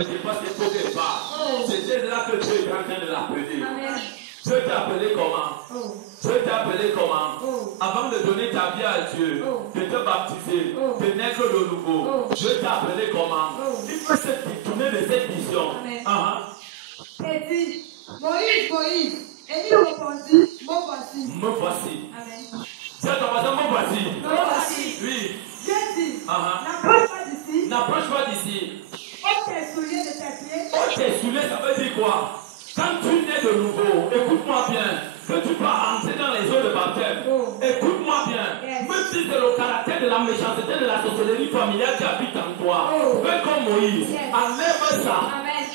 Je pense qu'il faut qu'elle parle. C'était là que Dieu est en train de l'appeler. Dieu t'a appelé comment? Dieu t'a appelé comment? Avant de donner ta vie à Dieu, de te baptiser, de naître de nouveau, Dieu t'a appelé comment? Il faut se détourner de cette vision. Et dit, Moïse, et il répondit, me voici. Me voici. Amen. C'est ton voisin, me voici. Me voici. Oui. Dieu dit, n'approche pas d'ici. N'approche pas d'ici. Ôte tes souliers de tes pieds. Ôte tes souliers, ça veut dire quoi? Quand tu nais de nouveau, écoute-moi bien, que tu vas entrer dans les eaux de baptême. Écoute-moi bien, même si c'est le caractère de la méchanceté, de la sorcellerie familiale qui habite en toi, fais comme Moïse, enlève ça.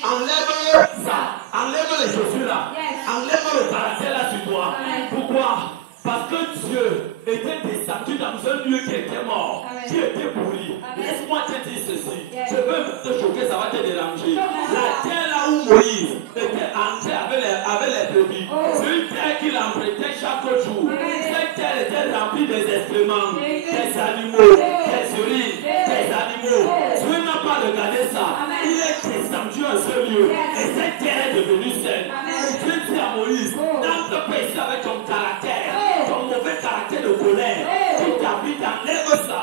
Enlève ça. Enlève les chaussures là. Enlève le caractère là sur toi. Pourquoi? Parce que Dieu était descendu dans un lieu qui était mort, qui était pourri. Laisse-moi te dire ceci. Je veux te choquer, ça va te déranger. La terre là où Moïse était entré avec les brebis, c'est une terre qu'il empruntait chaque jour. Cette terre était remplie des excréments, des animaux, des urines, des animaux. Dieu n'a pas regardé ça. Il est descendu à ce lieu. Et cette terre est devenue saine. Et Dieu dit à Moïse, dans ce pays avec ton caractère, ton mauvais caractère de colère, qui t'habite, enlève ça.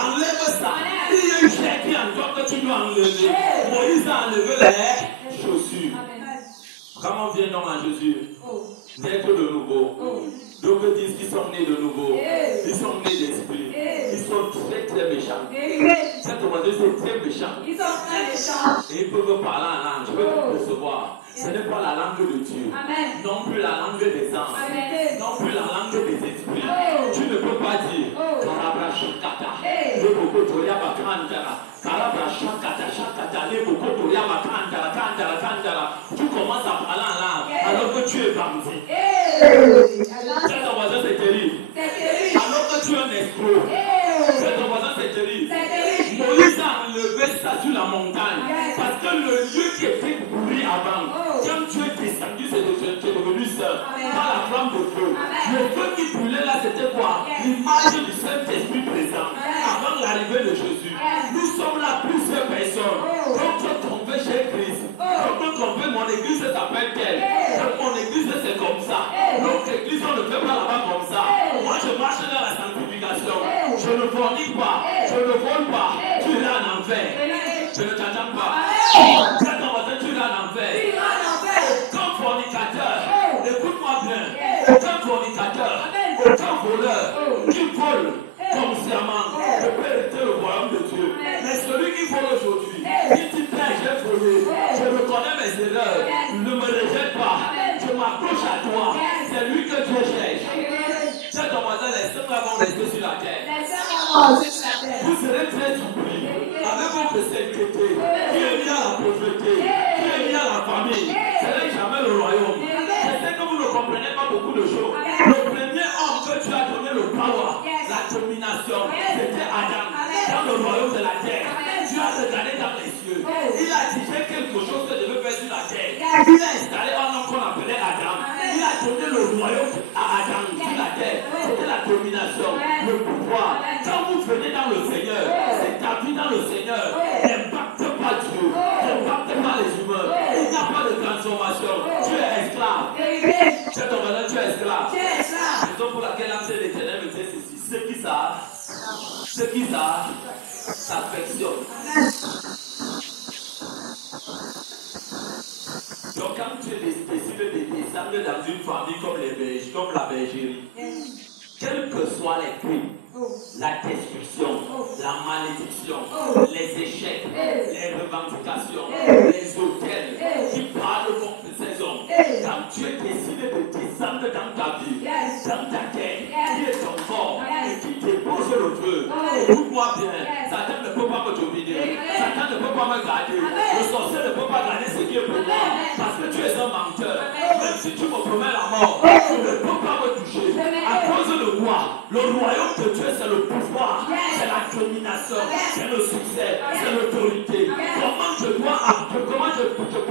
Enlève ça. Il y a une chair qui est en toi que tu dois enlever. Moïse a enlevé les chaussures. Comment vient donc à Jésus d'être de nouveau? D'autres disent qu'ils sont nés de nouveau. Ils sont nés d'esprit. Ils sont très très méchants. Cette voiture c'est très méchant. Ils sont très méchants. Et ils peuvent parler en langue. Je peux te recevoir. Ce n'est pas la langue de Dieu. Amen. Non plus la langue des anges. Non plus la langue des esprits. Tu ne peux pas dire Karabra Shakata. Leboko Toria Bakandara. Karabra Shakata Shakata. Leboko Toria Bakandara. Kandara. Tu commences à parler en langue alors que tu es bandit. C'est ton voisin, c'est terrible. Alors que tu es un escroc. C'est ton voisin, c'est terrible. Moïse a enlevé ça sur la montagne. Parce que le lieu qui était pourri avant, quand Dieu est descendu, c'est devenu seul. Par la flamme de feu. Le feu qui brûlait là, c'était quoi? L'image du Saint-Esprit présent. Avant l'arrivée de Jésus. Nous sommes là plusieurs personnes. D'autres tombés chez Christ. D'autres tombés, mon église s'appelle telle. Mon église c'est comme ça. Notre église, on ne fait pas là-bas comme ça. Moi, je marche dans la sanctification. Je ne fornique pas. Je ne vole pas. Tu es là en enfer. Je ne t'attends pas. Quand on va dire tu es là en enfer. Aucun fornicateur, écoute-moi bien. Aucun fornicateur, aucun voleur qui vole consciemment ne peut hériter le royaume de Dieu. Mais celui qui vole aujourd'hui, il dit Père, j'ai volé. Je reconnais mes erreurs. Ne me rejette pas. Je m'approche à toi. C'est lui que Dieu cherche. C'est ton voisin, les saints vont rester sur la terre. Vous serez très surpris avec votre sainteté qui est liée à la pauvreté, qui est liée à la famille. Ce n'est jamais le royaume. Je sais que vous ne comprenez pas beaucoup de choses. Le premier homme que tu as donné le power, la domination, c'était Adam. Dans le royaume de la terre, tu as regardé dans les cieux. Il a dit j'ai quelque chose que je veux faire sur la terre. Il a installé un homme qu'on appelait Adam. Il a donné le royaume à Adam sur la terre. C'était la domination, le pouvoir. Quand vous venez dans le Seigneur, c'est ta vie dans le Seigneur. N'impacte pas Dieu, n'impacte pas les humains. Il n'y a pas de transformation. Tu es esclave. C'est ton malheur, tu es esclave. C'est la raison pour laquelle l'âme de l'Éternel me dit ceci. Ceux qui savent, s'affectionnent. Donc quand tu décides de descendre dans une famille comme la bergerie, quels que soient les crimes, la destruction, la malédiction, les échecs, les revendications, les hôtels qui parlent contre ces hommes, quand tu décides de descendre dans ta vie, dans ta terre, qui est ton corps, et qui dépose le feu, écoute-moi bien, Satan ne peut pas me dominer, Satan ne peut pas me garder, le sorcier ne peut pas garder ce qui est pour moi, parce que tu es un menteur. Même si tu me promets la mort, tu ne peux pas me toucher. À cause de quoi? Le royaume de Dieu, c'est le pouvoir, c'est la domination, c'est le succès, c'est l'autorité. Comment je peux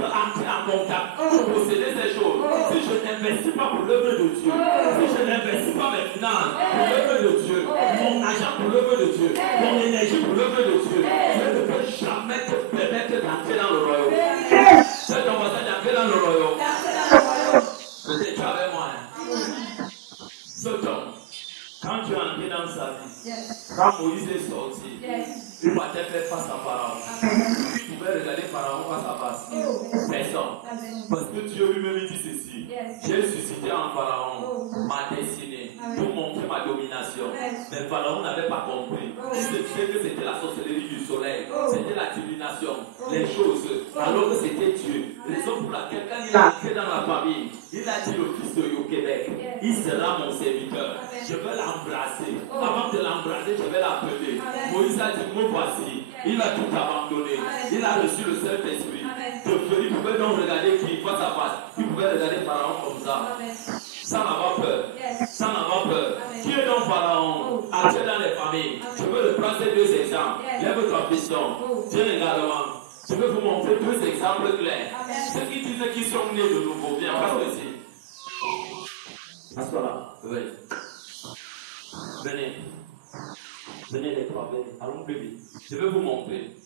entrer en contact pour posséder ces choses si je n'investis pas pour l'œuvre de Dieu, si je n'investis pas mes finances pour l'œuvre de Dieu, mon argent pour l'œuvre de Dieu, mon énergie pour l'œuvre de Dieu? Dieu ne peut jamais te permettre d'entrer dans le royaume. Moïse est sorti, il partait faire face à Pharaon. Qui pouvait regarder Pharaon face à face? Personne. Parce que Dieu lui-même dit ceci. J'ai suscité en Pharaon ma destinée pour montrer ma domination. Mais Pharaon n'avait pas compris. Il se disait que c'était la sorcellerie du soleil, c'était la divination, les choses, alors que c'était Dieu. Raison pour laquelle quand il est entré dans la famille, il a dit au fils de Jochebed, il sera mon serviteur. Je vais l'embrasser. Avant de l'embrasser, je vais l'appeler. Moïse a dit, me voici. Il a tout abandonné. Il a reçu le Saint-Esprit. Il pouvait donc regarder qui face à face. Il pouvait regarder Pharaon comme ça. Sans avoir peur. Sans avoir peur. Qui est donc Pharaon? Actuel dans les familles. Je veux le prendre ces deux exemples. Lève ta piston. Tiens également. Je vais vous montrer deux exemples clairs. Ceux qui disent qu'ils sont nés de nouveau. Viens, passe ici. Assois là. Oui. Venez. Venez les trois, venez. Allons plus vite. Je vais vous montrer.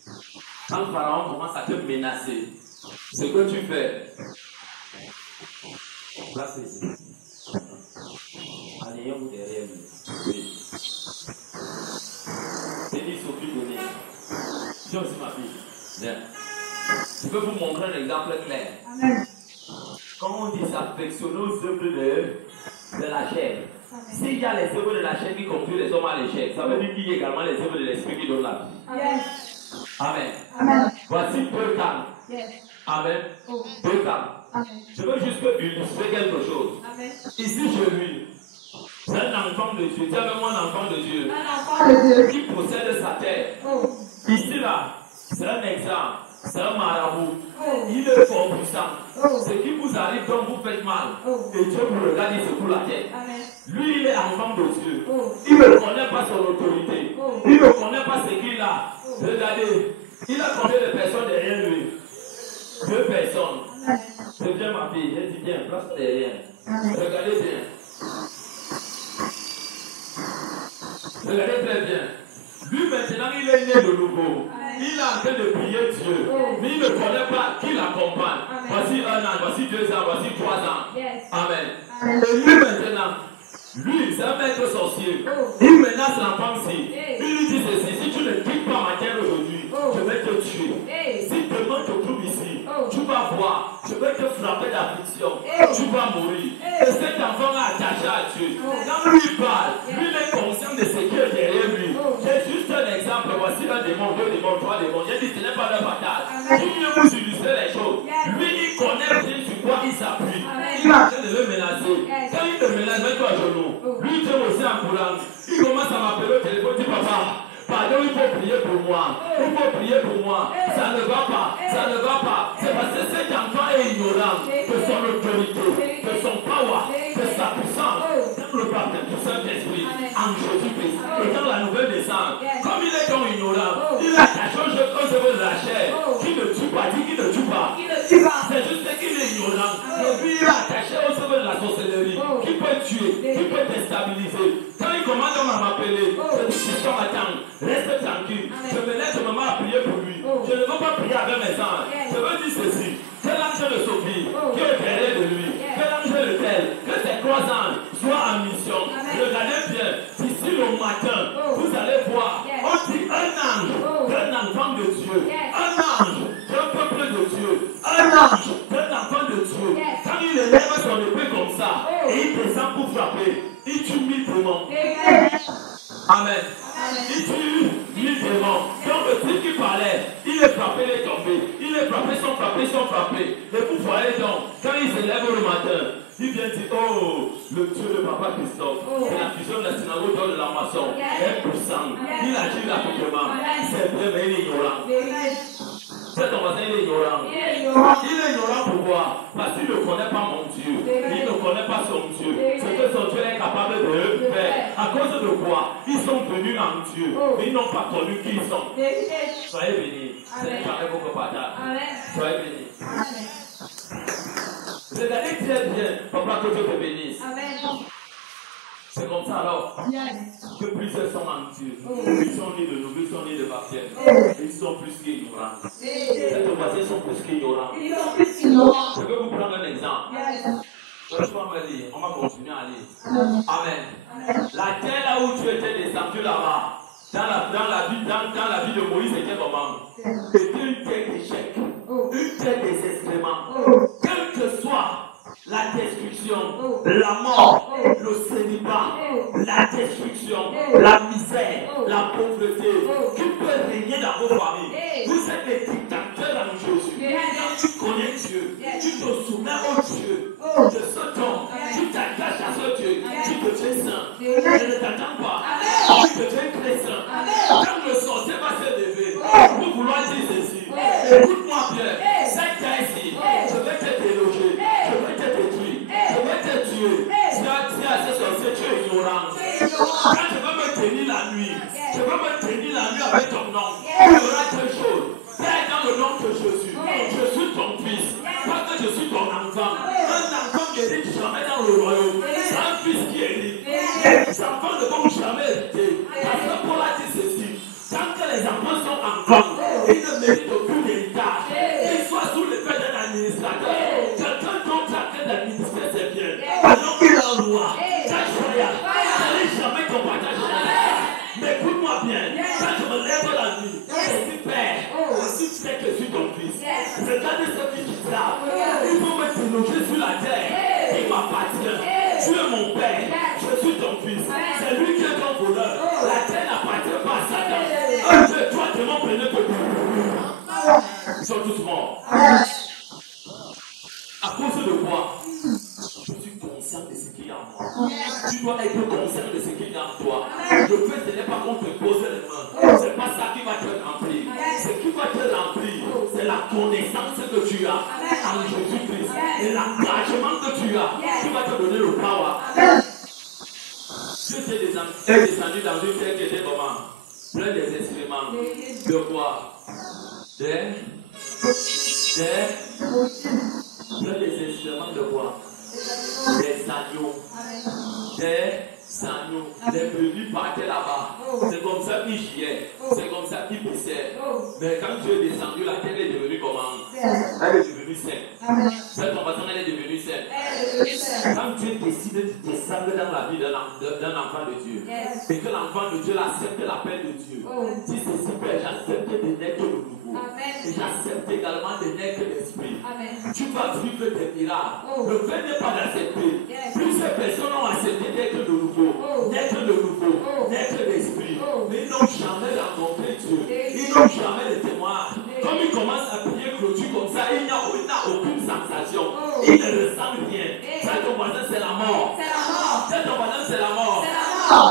Quand Pharaon commence à te menacer, ce que tu fais. Place ici. Allez-vous derrière lui. Oui. Denis Sophie Denis. J'ai aussi ma fille. Bien. Je vais vous montrer un exemple clair. Amen. Quand on dit s'affectionner aux œuvres de la chair, s'il y a les œuvres de la chair qui conduisent les hommes à l'échec, ça veut dire qu'il y a également les œuvres de l'esprit qui donnent la vie. Amen. Amen. Amen. Voici deux cas. Yes. Amen. Deux cas. Amen. Je veux juste illustrer quelque chose. Amen. Ici, je vis. C'est un enfant de Dieu. Dis avec moi un enfant de Dieu. Un enfant de Dieu. Qui possède sa terre. Ici, là, c'est un exemple. C'est un marabout. Il est fort puissant. Ce qui vous arrive donc vous faites mal. Et Dieu vous regarde, il secoue la tête. Lui, il est enfant de Dieu. Il ne connaît pas son autorité. Il ne connaît pas ce qu'il a. Regardez, il a combien de personnes derrière lui? 2 personnes. C'est bien ma fille, j'ai dit bien, place derrière. Regardez bien. Regardez très bien. Lui maintenant, il est né de nouveau. Il est en train de prier Dieu. Mais il ne connaît pas qui l'accompagne. Voici 1 an, voici 2 ans, voici 3 ans. Amen. Et lui maintenant, lui, c'est un maître sorcier. Il menace l'enfant-ci. Il lui dit ceci, si tu ne quittes pas ma terre aujourd'hui, je vais te tuer. Si demain te trouves ici, tu vas voir, je vais te frapper d'affliction. Tu vas mourir. Et cet enfant est attaché à Dieu. Quand lui parle, lui il est conscient de ce qui est derrière lui. J'ai juste un exemple. Voici un démon, 2 démons, 3 démons. J'ai dit ce n'est pas leur bataille. Il vient vous illustrer les choses. Lui, il connaît bien sur quoi il s'appuie. Il est en train de le menacer. Quand il te menace, mets-toi à genoux. Lui, il est aussi en courant. Il commence à m'appeler au téléphone. Il dit papa, pardon, il faut prier pour moi. Il faut prier pour moi. Ça ne va pas. Ça ne va pas. C'est parce que cet enfant est ignorant de son autorité, de son power, de sa puissance. Dans le baptême du Saint-Esprit, en Jésus-Christ, et dans la nouvelle naissance, comme il est donc ignorant, il a attaché aux œuvres de la chair qui ne tue pas, dit qu'il ne tue pas. C'est juste qu'il est ignorant. Et puis il a attaché aux œuvres de la sorcellerie qui peut tuer, qui peut déstabiliser. Quand il commence à m'appeler, je dis c'est son attendre, reste tranquille. Je me laisse maman à prier pour lui. Je ne veux pas prier avec mes anges. Je veux dire ceci. Quel ange de Sophie qui est derrière de lui? Quel ange de tel? Que ces 3 anges soient en mission. Regardez bien. D'ici le matin, vous allez voir. On dit un ange d'un enfant de Dieu. Un ange d'un peuple de Dieu. Un ange d'un enfant de Dieu. Quand il élève son épée comme ça, et il descend pour frapper, il tue 1000 démons. Amen. Il tue 1000 démons. Donc le type qui parlait, il est frappé, il est tombé. Il est frappé, sont frappés, sont frappés. Et vous voyez donc, quand il se lève le matin, il vient dire, oh, le Dieu de Papa Christophe, c'est la fusion de la synagogue de la maçon, est puissant. Il agit rapidement. C'est vrai, mais il est ignorant. C'est ton voisin, il est ignorant. Il est ignorant pourquoi? Parce qu'il ne connaît pas mon Dieu. Il ne connaît pas son Dieu. Ce que son Dieu est capable de faire. À cause de quoi? Ils sont venus en Dieu. Mais ils n'ont pas connu qui ils sont. Soyez bénis. C'est pareil pour vos partages. Soyez bénis. Regardez très bien, papa, que Dieu te bénisse. C'est comme ça alors que plusieurs sont en Dieu. Ils sont nés de nous, ils sont nés de baptême. Ils sont plus qu'ignorants. Ces voisins sont plus qu'ignorants. Je vais vous prendre un exemple. Je vais me lire, on va continuer à lire. Amen. La terre là où tu étais descendu là-bas, Dans la vie de Moïse, c'était comment? C'était une terre d'échec, une terre désespérement. Quelle que soit la destruction, la mort, le célibat, la destruction, la misère, la pauvreté, qui peut régner dans vos familles. Vous êtes les dictateurs en Jésus. Quand tu connais Dieu, tu te soumets au Dieu de ce temps, tu t'attaches à ce Dieu, tu deviens saint. Je ne t'attends pas, tu deviens très saint. Quand le sorcier va se lever pour vouloir dire ceci, écoute-moi bien, cette terre-ci, je vais te déloger, je vais te détruire, je vais te tuer. Si à ce sorcier, tu es ignorant. Quand je vais me tenir la nuit, je vais me tenir la nuit avec ton nom. Il y aura deux choses. Père, dans le nom de Jésus, je suis ton fils, parce que je suis ton enfant. Un enfant qui hérite jamais dans le royaume, c'est un fils qui hérite. Les enfants ne vont jamais hériter. Parce que Paul a dit ceci, tant que les enfants sont enfants, ils ne méritent aucun héritage. Qu'ils soient sous le fait d'un administrateur. Quelqu'un d'autre a fait d'administrer ses biens. Alors qu'il en loi, ce n'est jamais ton partage. Mais écoute-moi bien, quand je me lève la nuit, je suis père, aussi tu sais que je suis ton fils. Regarde ce qui te tape. Il faut me déloger sur la terre. Il m'appartient. Tu es mon père, je suis ton fils. C'est lui qui est ton voleur. La terre n'appartient pas à Satan. Un Dieu, toi, tu m'en prenais pour toi. Ils sont tous morts. À cause de quoi? Je suis conscient de ce qu'il y a en moi. Tu dois être conscient de ce qu'il y a en toi. Le fait, ce n'est pas qu'on te pose les mains. Ce n'est pas ça qui va te remplir. Ce qui va te remplir, c'est la connaissance que tu as en Jésus-Christ. Et l'engagement que tu as qui va te donner le power. Je t'ai descendu dans une terre qui était comment? Plein des excréments. De quoi? Plein des excréments de quoi? Des agneaux. Des agneaux. Les brebis partaient là-bas. C'est comme ça qu'ils chiaient. C'est comme ça qu'ils pissaient. Mais quand Dieu est descendu, la terre est devenue comment? Elle est devenue saine. Cette compassion, elle est devenue saine. Quand Dieu décide de descendre dans la vie d'un enfant de Dieu, et que l'enfant de Dieu accepte l'appel de Dieu, dit ceci, Père, j'accepte de naître de nouveau. Et j'accepte également de naître d'esprit. Tu vas vivre des miracles. Le fait n'est pas d'accepter. Plusieurs personnes ont accepté d'être de nouveau, naître de nouveau, naître d'esprit. Mais ils n'ont jamais rencontré Dieu. Ils n'ont jamais de témoignage. Comme ils commencent à prier clôture comme ça, il n'a aucune sensation. Il ne ressent rien. Ça, ton voisin, c'est la mort. Ça, ton voisin, c'est la mort.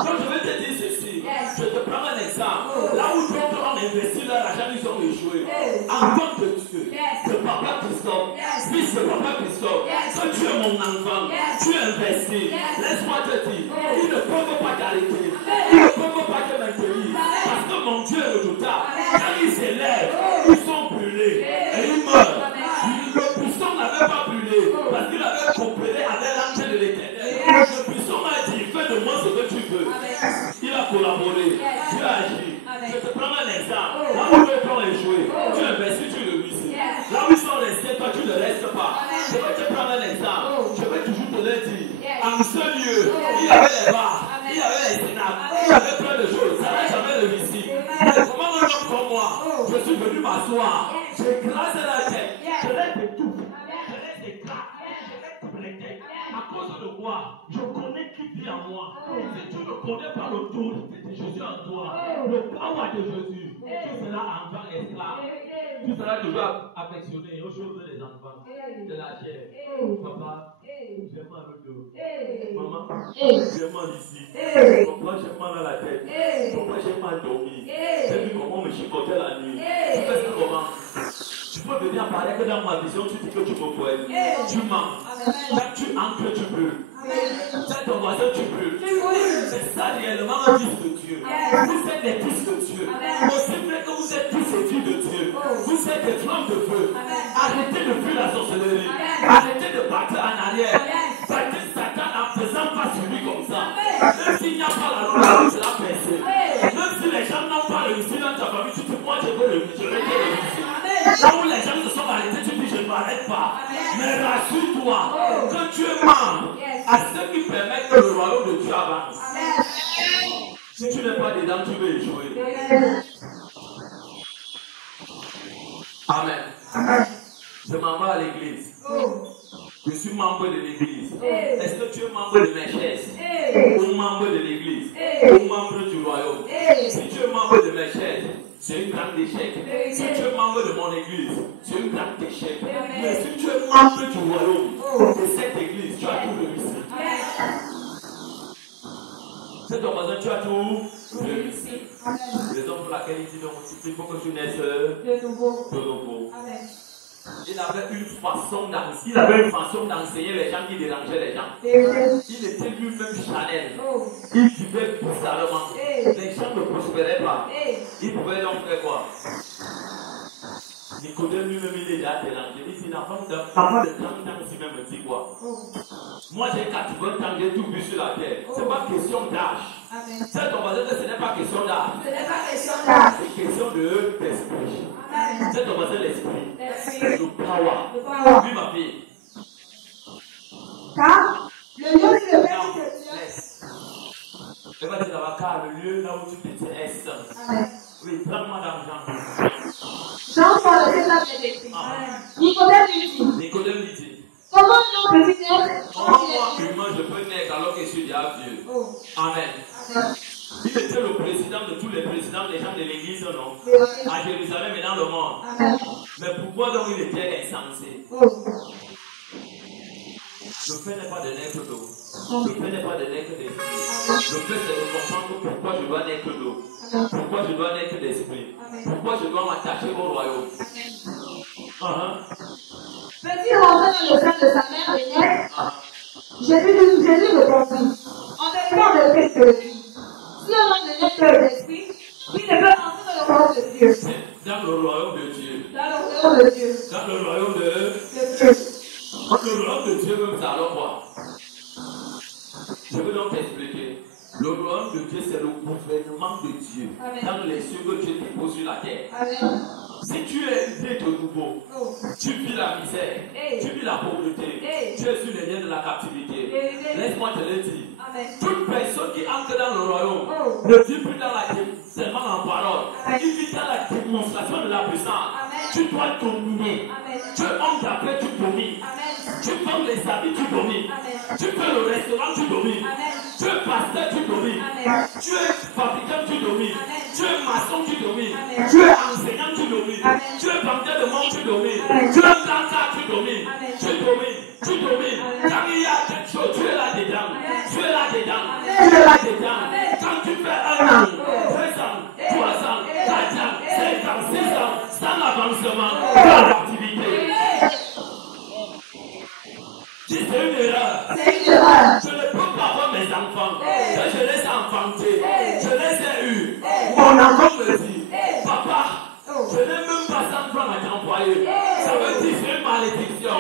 Donc, je vais te dire ceci. Je te prends un exemple. Là où d'autres ont investi leur argent, ils ont échoué. En tant que Dieu, le papa Christophe, fils de papa Christophe, quand tu es mon enfant, tu investis. Laisse-moi te dire, ils ne peuvent pas t'arrêter. Ils ne peuvent pas te maintenir. Parce que mon Dieu est redoutable. Quand ils s'élèvent, ils sont brûlés. Et ils meurent. Le buisson n'avait pas brûlé. Parce qu'il avait coopéré avec l'ange de l'Éternel. Le buisson m'a dit, fais de moi ce que tu veux. Il a collaboré. Dieu a agi. Je te prends un exemple. Là où d'autres ont échoué, tu investis, tu réussis. Là où ils sont restés, toi tu ne restes pas. Je vais te prendre un exemple. Je vais toujours te le dire. En ce lieu, il y avait les bars, il y avait les sénats, il y avait plein de choses. Ça n'a jamais réussi. Mais comment un homme comme moi, je suis venu m'asseoir. J'écrase la tête. Je laisse des tout. Je laisse des craques. Je laisse tout les têtes. À cause de quoi? Je connais qui vit en moi. Si tu ne connais pas l'autorité de Jésus en toi, le power de Jésus, tu seras enfant esclave. Tu seras toujours affectionné aux choses des enfants, de la chair. Papa, j'ai mal au dos. Maman, j'ai mal ici. Pourquoi j'ai mal à la tête? Pourquoi j'ai mal dormi? J'ai vu comment on me chicotait la nuit. Tu fais ça comment? Tu peux venir parler que dans ma vision, tu dis que tu me poètes. Tu mens. Quand tu entres, tu brûles. C'est ton voisin, tu brûles. C'est ça réellement un fils de Dieu. Vous êtes des fils de Dieu. Aussi vrai que vous êtes tous les filles de Dieu. Vous êtes des flammes de feu. Arrêtez de fuir la sorcellerie. Arrêtez de battre en arrière. Battez Satan en faisant pas sur lui comme ça. Même s'il n'y a pas la loi, c'est la percée. Même si les gens n'ont pas réussi dans ta famille, tu te dis, moi je veux réussir. Là où les gens se sont arrêtés, tu dis, je ne m'arrête pas. Mais rassure-toi, quand tu es membre à ceux qui permettent que le royaume de Dieu avance. Si tu n'es pas dedans, tu veux échouer. Amen. Je m'en vais à l'église. Je suis membre de l'église. Est-ce que tu es membre de mes chaises? Ou membre de l'église? Ou membre du royaume? Si tu es membre de mes chaises, c'est une grande échec. Si tu es membre de mon église, c'est une grande échec. Mais si tu es membre du royaume, de cette église, tu as tout réussi. C'est ton voisin, tu as tout réussi. Raison pour laquelle il dit donc, il faut que tu naisses de nouveau. Il avait une façon d'enseigner les gens qui dérangeaient les gens. Il était lui-même Chanel. Il vivait bizarrement. Les gens ne prospéraient pas. Il pouvait donc faire quoi? Nicodème lui-même, il est déjà dérangé. Il dit, l'enfant de 30 ans, si même me dit quoi? Moi j'ai 80 ans, j'ai tout vu sur la terre. C'est pas question d'âge. C'est ton voisin que ce n'est pas question d'âge. C'est question d'esprit. C'est ton voisin l'esprit. Le power. Oui, ma fille. Car le lieu qui le fait je vais dire là-bas, car le lieu là où tu te dis est. Oui, prends-moi l'argent. Jean-Paul était là de l'esprit. Nicodème lui dit. Comment nous peut-il naître? Comment moi, humain, je peux naître alors que je suis déjà vieux? Amen. Il était le président de tous les présidents des gens de l'église, non? À Jérusalem et dans le monde. Mais pourquoi donc il était insensé? Le fait n'est pas de naître d'eau. Le fait n'est pas de naître d'esprit. Le fait c'est de comprendre pourquoi je dois naître d'eau. Pourquoi je dois naître d'esprit. Pourquoi je dois m'attacher au royaume. Petit rentré dans le sein de sa mère et naître, Jésus répondit, en vérité, je le dis. Si un homme ne naît que d'esprit, il ne peut entrer dans le royaume de Dieu. Dans le royaume de Dieu. Dans le royaume de Dieu. Dans le royaume de Dieu. Le royaume de Dieu même ça alors quoi? Je veux donc t'expliquer. Le royaume de Dieu, c'est le gouvernement de Dieu. Dans les cieux que Dieu dépose sur la terre. Amen. Si tu es né de nouveau, tu vis la misère, tu vis la pauvreté, tu es sur les liens de la captivité. Laisse-moi te le dire. Toute personne qui entre dans le royaume ne vit plus dans la seulement en parole. Il vit dans la démonstration de la puissance. Tu dois dominer. Tu es homme d'après, tu domines. Tu prends les habits, tu domines. Tu fais le restaurant, tu domines. Tu es pasteur, tu domines. Tu es fabricant, tu domines. Tu es maçon, tu domines. Tu es enseignant, tu domines. Tu es vendeur de monde, tu domines. Tu es danseur, tu domines. Tu domines. Tu domines. Quand il y a quelque chose, tu es là-dedans. Tu es là-dedans. Tu es là-dedans. Quand tu fais 1 an, 2 ans, 3 ans, 4 ans, 5 ans, 6 ans, sans avancement, sans activité. Si c'est une erreur, je ne peux pas voir mes enfants. Que je les ai enfantés. Je les ai eus. Mon enfant me dit, papa, je n'ai même pas 100 francs à t'envoyer. Ça veut dire que c'est une malédiction.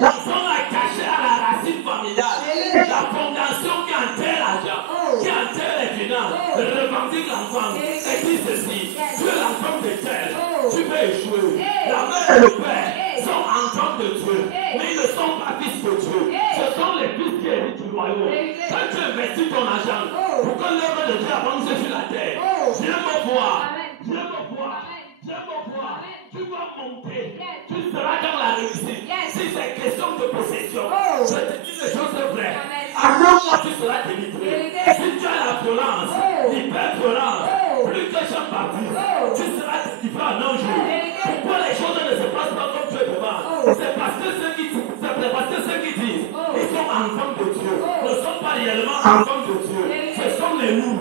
L'enfant a caché à la racine familiale. La fondation qui enterre l'argent, qui enterre les finances, revendique l'enfant et dit ceci. Tu es l'enfant de terre. Tu peux échouer. La mère et le père sont enfants de Dieu. Mais ils ne sont pas fils de Dieu. Ce sont les fils qui héritent du royaume. Quand tu investis ton argent pour que l'œuvre de Dieu avance sur la terre, viens me voir. Viens me voir. Viens me voir. Tu vas monter. Tu seras dans la réussite. Si c'est question de possession, je te dis les choses vraies. Après moi, tu seras délivré. Si tu as la violence, l'hyper-violence, plus que Jean-Baptiste, tu seras délivré en un jour. Pourquoi les choses ne se passent pas comme tu es devant? C'est parce que ceux qui disent, ils sont enfants de Dieu, ne sont pas réellement enfants de Dieu. Ce sont les loups.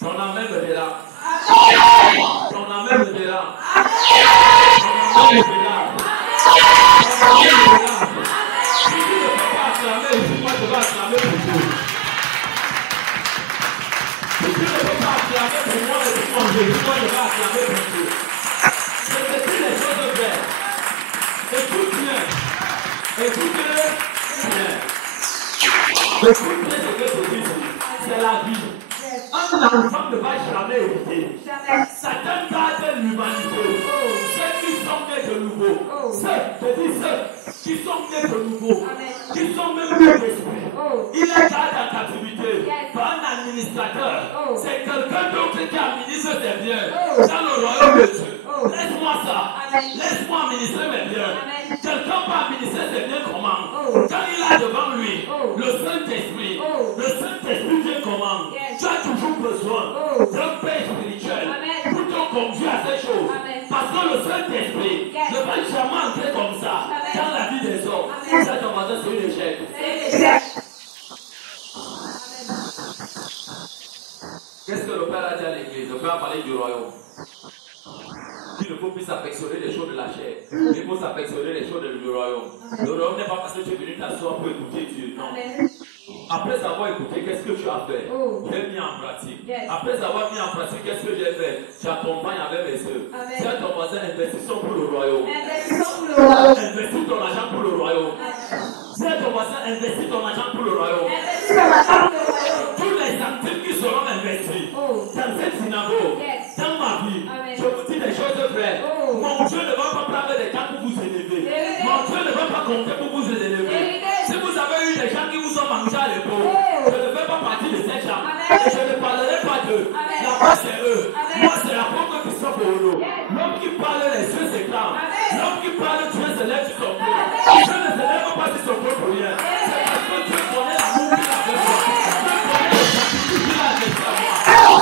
Ton amen me dira. Ton amen me dira. Ton amen me dira. Ton amen me dira. Si tu ne peux pas acclamer, moi je vais acclamer pour Dieu. Si tu ne peux pas acclamer pour moi, moi je vais acclamer pour Dieu. Je te dis les choses vraies. Écoute bien. Écoute bien. Écoute bien ce que je dis. C'est la vie. Un enfant ne va jamais hériter. Satan garde l'humanité. Ceux qui sont nés de nouveau. Ceux qui sont nés de nouveau. Qui sont même nés d'esprit. Il les garde en captivité. administrateur. C'est quelqu'un d'autre qui administre ses biens dans le royaume de Dieu. Laisse-moi ça. Laisse-moi administrer mes biens. Quelqu'un peut administrer ses biens comment? Quand il a devant lui le Saint-Esprit, vient comment? Tu as toujours besoin d'un père spirituel pour te conduire à ces choses. Parce que le Saint-Esprit ne va jamais entrer comme ça dans la vie des hommes. Ça, ton voisin, c'est une échec. Qu'est-ce que le Père a dit à l'église? Le Père a parlé du royaume. Il ne faut plus s'affectionner les choses de la chair. Il faut s'affectionner les choses du royaume. Le royaume n'est pas parce que tu es venu t'asseoir pour écouter Dieu. Non. Après avoir écouté, qu'est-ce que tu as fait? J'ai mis en pratique. Après avoir mis en pratique, qu'est-ce que j'ai fait? J'accompagne avec mes soeurs. Si à ton voisin, investissons pour le royaume. Investis ton argent pour le royaume. Si à ton voisin, investis ton argent pour le royaume. Tous les centimes qui seront investis dans cette synagogue, dans ma vie, je vous dis des choses vraies. Mon Dieu ne va pas prendre des temps pour vous élever. Mon Dieu ne va pas compter pour vous élever. Si vous avez eu des gens qui vous ont mangé à l'épaule, je ne fais pas partie de ces gens. Et je ne parlerai pas d'eux. Là-bas, c'est eux. Moi, c'est l'apôtre Christophe Olo. L'homme qui parle, les yeux s'éclatent. L'homme qui parle, Dieu se lève sur son dos. Dieu ne se lève pas sur son dos pour rien. C'est parce que Dieu connaît l'amour qu'il a fait moi. Dieu connaît le sacrifice qu'il a fait moi.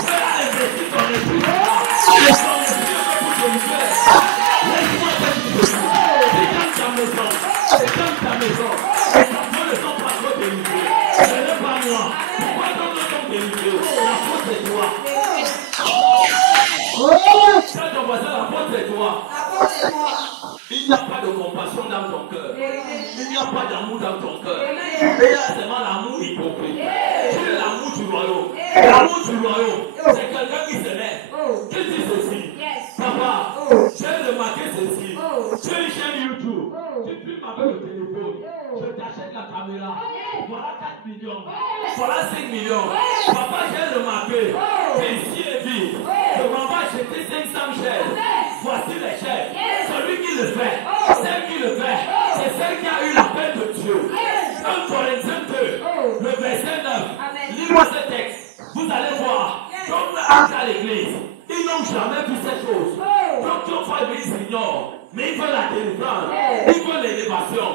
Dieu a investi ton esprit pour moi. Et son esprit est pour te libérer. Laisse-moi t'être libéré. C'est dans ta maison. C'est dans ta maison. Les enfants ne sont pas trop délivrés. Ce n'est pas moi. Pourquoi d'autres sont délivrés? La faute est toi. Quand ton voisin, la faute est toi. Il n'y a pas de compassion dans ton cœur. Il n'y a pas d'amour dans ton cœur. Il y a seulement l'amour hypocrite. Tu es l'amour du royaume. L'amour du royaume, c'est quelqu'un qui se lève. Qui dit ceci? Papa, j'ai remarqué ceci. Tu es une chaîne YouTube. Tu filmes avec le téléphone. Je t'achète la caméra. Voilà 4 millions. Voilà 5 millions. Papa, j'ai remarqué que ici est vide. Je m'en vais acheter 500 chaises. Voici les chaises. Celui qui le fait, celle qui le fait, c'est celle qui a eu la paix de Dieu. 1 Corinthiens 2, le verset 9. Lis-moi ce texte. Vous allez voir. Comme à l'église, ils n'ont jamais vu ces choses. Donc, ton frère, ils ignorent. Mais ils veulent la délivrance. Ils veulent l'élévation.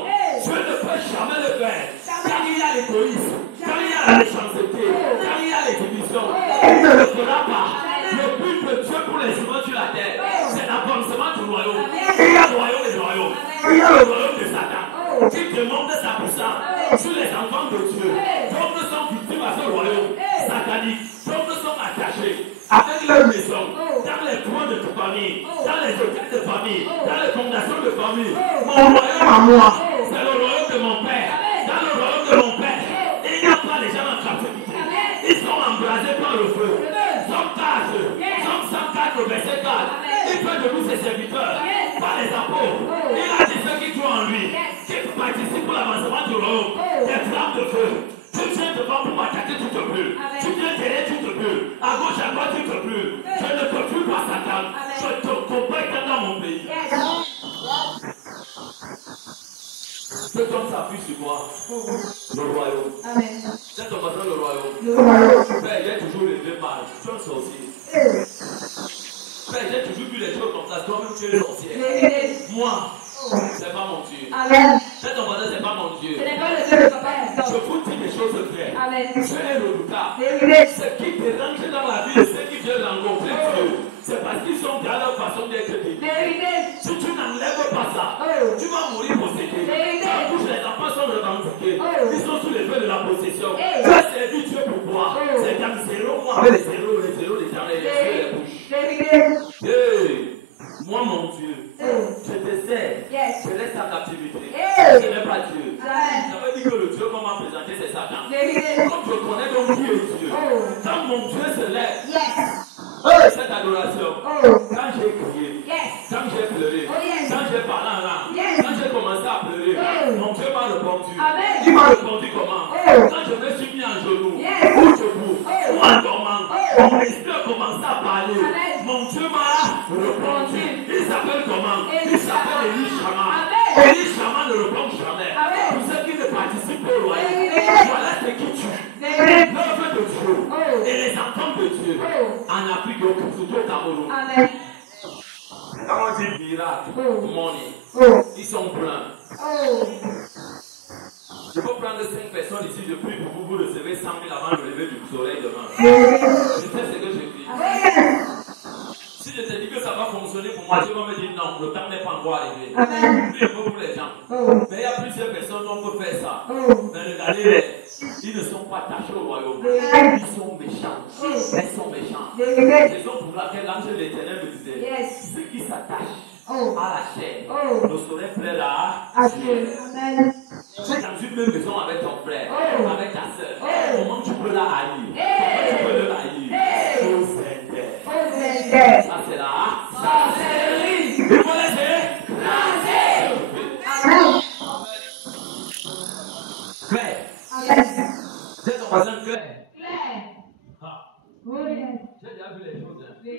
Dieu ne peut jamais le faire. Quand il y a l'égoïsme, quand il y a la méchanceté, quand il y a les divisions, il ne le fera pas. Le but de Dieu pour les humains sur la terre, c'est l'avancement du royaume. Il y a le royaume et le royaume. Il y a le royaume de Satan qui demande sa puissance sur les enfants de Dieu. D'autres sont victimes à ce royaume satanique. D'autres sont attachés avec leur maison, dans les points de famille, dans les hôtels de famille, dans les fondations de famille. Mon royaume à moi, c'est le royaume de mon père. Dans le royaume de mon père, il n'y a pas les gens en captivité. Ils sont embrasés par le feu. Somme 4, Somme 104, le verset 4. Il fait de nous ses serviteurs, pas les apôtres. Il a dit ceux qui croient en lui, qui participent pour l'avancement du royaume, des flammes de feu. Tu viens devant pour m'attaquer, tu te brûles. Tu viens derrière, tu te brûles. À gauche, à droite, tu te brûles. Je ne te brûle pas, Satan. Je te comprends dans mon pays. Cet homme s'appuie sur moi. Le royaume. Cet homme attend le royaume. Père, j'ai toujours levé mal. Je suis un sorcier. Père, j'ai toujours vu les choses comme ça. Toi-même, tu es sorcier. Moi, c'est pas mon Dieu. Cet homme, c'est pas mon Dieu. Je vous dis des choses vraies. Tu es redoutable. Ce qui dérange dans la vie de ceux qui viennent rencontrer Dieu, c'est parce qu'ils sont dans leur façon d'être délivrés. Si tu n'enlèves pas ça, tu vas mourir possédé. Ta bouche, les enfants sont revendiqués. Ils sont sous l'effet de la possession. Tu as servi Dieu pour quoi? C'est dans 0 mois avec les zéros des temps et les bouches. Hey, moi, mon Dieu, je te sais, je reste en captivité. Ce n'est pas Dieu. Ça veut dire que le Dieu qu'on m'a présenté, c'est Satan. Comme je connais donc qui est Dieu, quand mon Dieu se lève, cette adoration, quand j'ai crié, quand j'ai pleuré, quand j'ai parlé en langue, quand j'ai commencé à pleurer, mon Dieu m'a répondu. Il m'a répondu comment? Quand je me suis mis en genoux, ou debout, ou en dormant, mon esprit a commencé à parler. Mon Dieu m'a répondu. Il s'appelle comment? Il s'appelle Élie Chama. Élie Chama ne répond jamais. Pour ceux qui ne participent pas au royaume, voilà ce qui tue. L'œuvre de Dieu miracles, money. Ils sont pleins. Je peux prendre 5 personnes ici, je prie pour vous, vous recevez 100 000 avant le lever du soleil demain. Je sais ce que je dis. Si je te dis que ça va fonctionner pour moi, tu vas me dire non, le temps n'est pas encore arrivé. C'est un peu pour les gens. Mais il y a plusieurs personnes qui peuvent faire ça. Mais regardez, ils ne sont pas tachés au royaume. Ils sont méchants. Elles sont méchants. Raison pour laquelle l'ange de l'Éternel me disait, ceux qui s'attachent à la chair ne sauraient plaire à Dieu. Tu es dans une même maison avec ton frère, avec ta soeur. Comment tu peux la haïr? Comment tu peux le haïr? Ça c'est la sorcellerie. Il faut laisser classer. Claire. C'est ton voisin Claire. J'ai déjà vu les choses. J'ai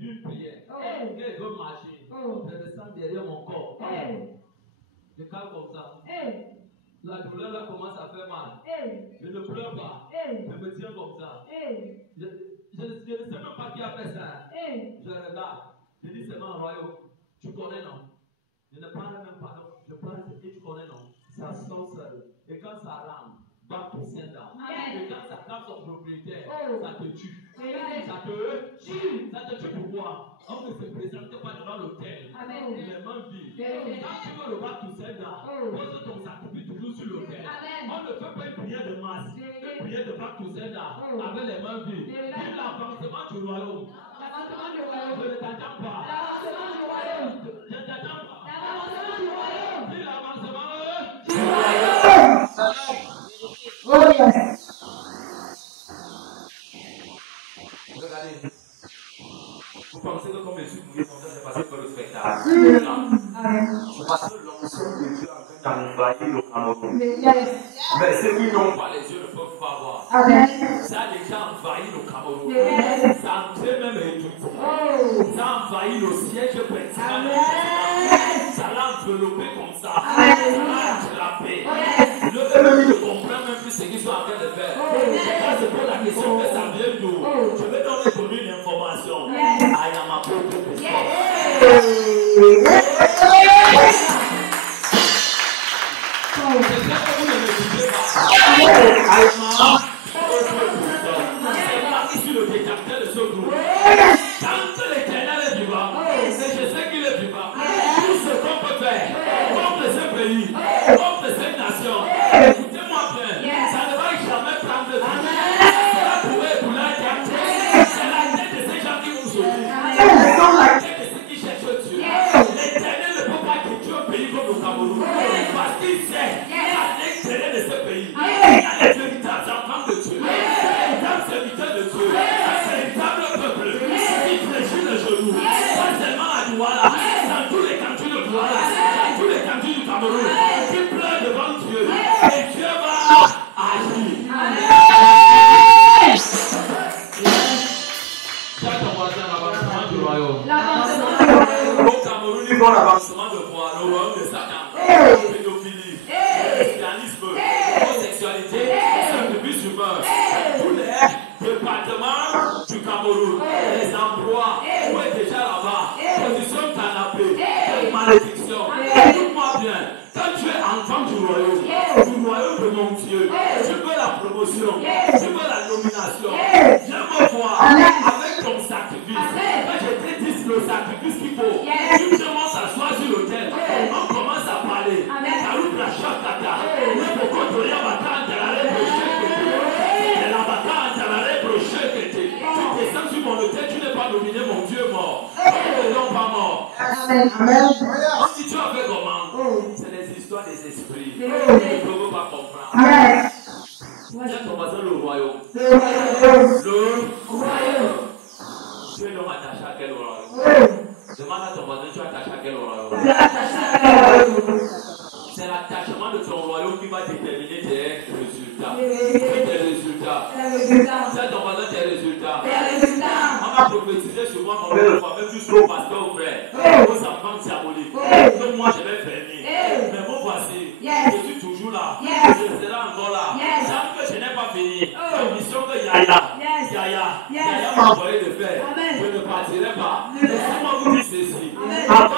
vu une prière. Elle veut marcher. Je descends derrière mon corps. Je cale comme ça. La douleur là commence à faire mal. Je ne pleure pas. Je me tiens comme ça. Je ne sais même pas qui a fait ça. Je regarde. Je dis c'est mon royaume. Tu connais non? Je ne parle même pas non. Je parle de qui tu connais non? Ça sort seul. Et quand ça rame, back to sender. Et quand ça tape son propriétaire, ça te tue. Ça te tue. Ça te tue pourquoi? On ne se présente pas devant l'autel. Les mains vides. Quand tu veux le back to sender, pose ton sacrifice toujours sur l'autel. On ne fait pas une prière de masse. Une prière de back to sender avec les mains vides. Dis l'avancement du royaume. Je ne t'attends pas. Je ne t'attends pas. Dis l'avancement du royaume. Regardez. Vous pensez que comme je suis mouillé comme ça, c'est passé par le spectacle? Non. C'est parce que l'onction de Dieu en train d'envahir le Cameroun. Mais ceux qui n'ont pas les yeux ne peuvent pas voir. Ça a déjà envahi le Cameroun. Ça a entré même les tout. Ça a envahi le siège principal. Ça l'a enveloppé comme ça. Ça l'a attrapé. Le ennemi ne comprend même plus ce qu'ils sont en train de faire. Quand je pose la question que ça vient d'où, je vais donc donner une information. I am a propre personne. Ici le décapteur de ce groupe. Quand l'Éternel est vivant, et je sais qu'il est vivant, tout ce qu'on peut faire, contre ce pays, contre cette nation, écoutez-moi bien, ça ne va jamais prendre de temps. Ça pourrait vous la dire. C'est la tête de ces gens qui vont sauver. C'est la tête de ceux qui cherchent Dieu. L'Éternel ne peut pas détruire un pays comme le Cameroun. Parce qu'il sait qu'à l'intérieur de ce pays, il y a des véritables enfants de Dieu. Des véritables serviteurs de Dieu. Un véritable peuple qui fléchit le genou. Pas seulement à Douala, dans tous les cantons de Douala, dans tous les cantons du Cameroun, qui pleurent devant Dieu. Et Dieu va agir. Chaque voisin, l'avancement du royaume. Au Cameroun, il faut l'avancement de quoi? Le royaume de Satan. Pédophilie, christianisme, homosexualité, service humain. Tous les départements du Cameroun, les emplois, où est déjà là-bas, position canapé, malédiction. Écoute-moi bien, quand tu es enfant du royaume de mon Dieu, tu veux la promotion, tu veux la nomination. J'aime voir avec ton sacrifice. Quand je te dis le sacrifice qu'il faut, tu commences à s'asseoir sur l'autel. On commence à parler. Caroupe la chakata. Le beaucoup de rien va quand la reprocher. La vacante à la reprocher. Tu descends sur mon autel, tu n'es pas nominé, mon Dieu mort. Non, pas mort. Amen. Si tu as fait comment? C'est les histoires des esprits. Tu ne peux pas comprendre. Tiens ton voisin le royaume. Le royaume. Tu es donc attaché à quel royaume? Demande à ton voisin, tu es attaché à quel royaume? C'est l'attachement de ton royaume qui va déterminer tes résultats. Tes résultats. C'est ton voisin tes résultats. On va prophétiser sur moi, mon père, même jusqu'au pasteur au frère, aux enfants diaboliques. Que moi je vais fermer. Mais bon, voici, je suis toujours là. Je serai encore là. Tant que je n'ai pas fini, la mission que Yaya m'a envoyé de faire, je ne partirai pas. Laissez-moi vous dire ceci. Avant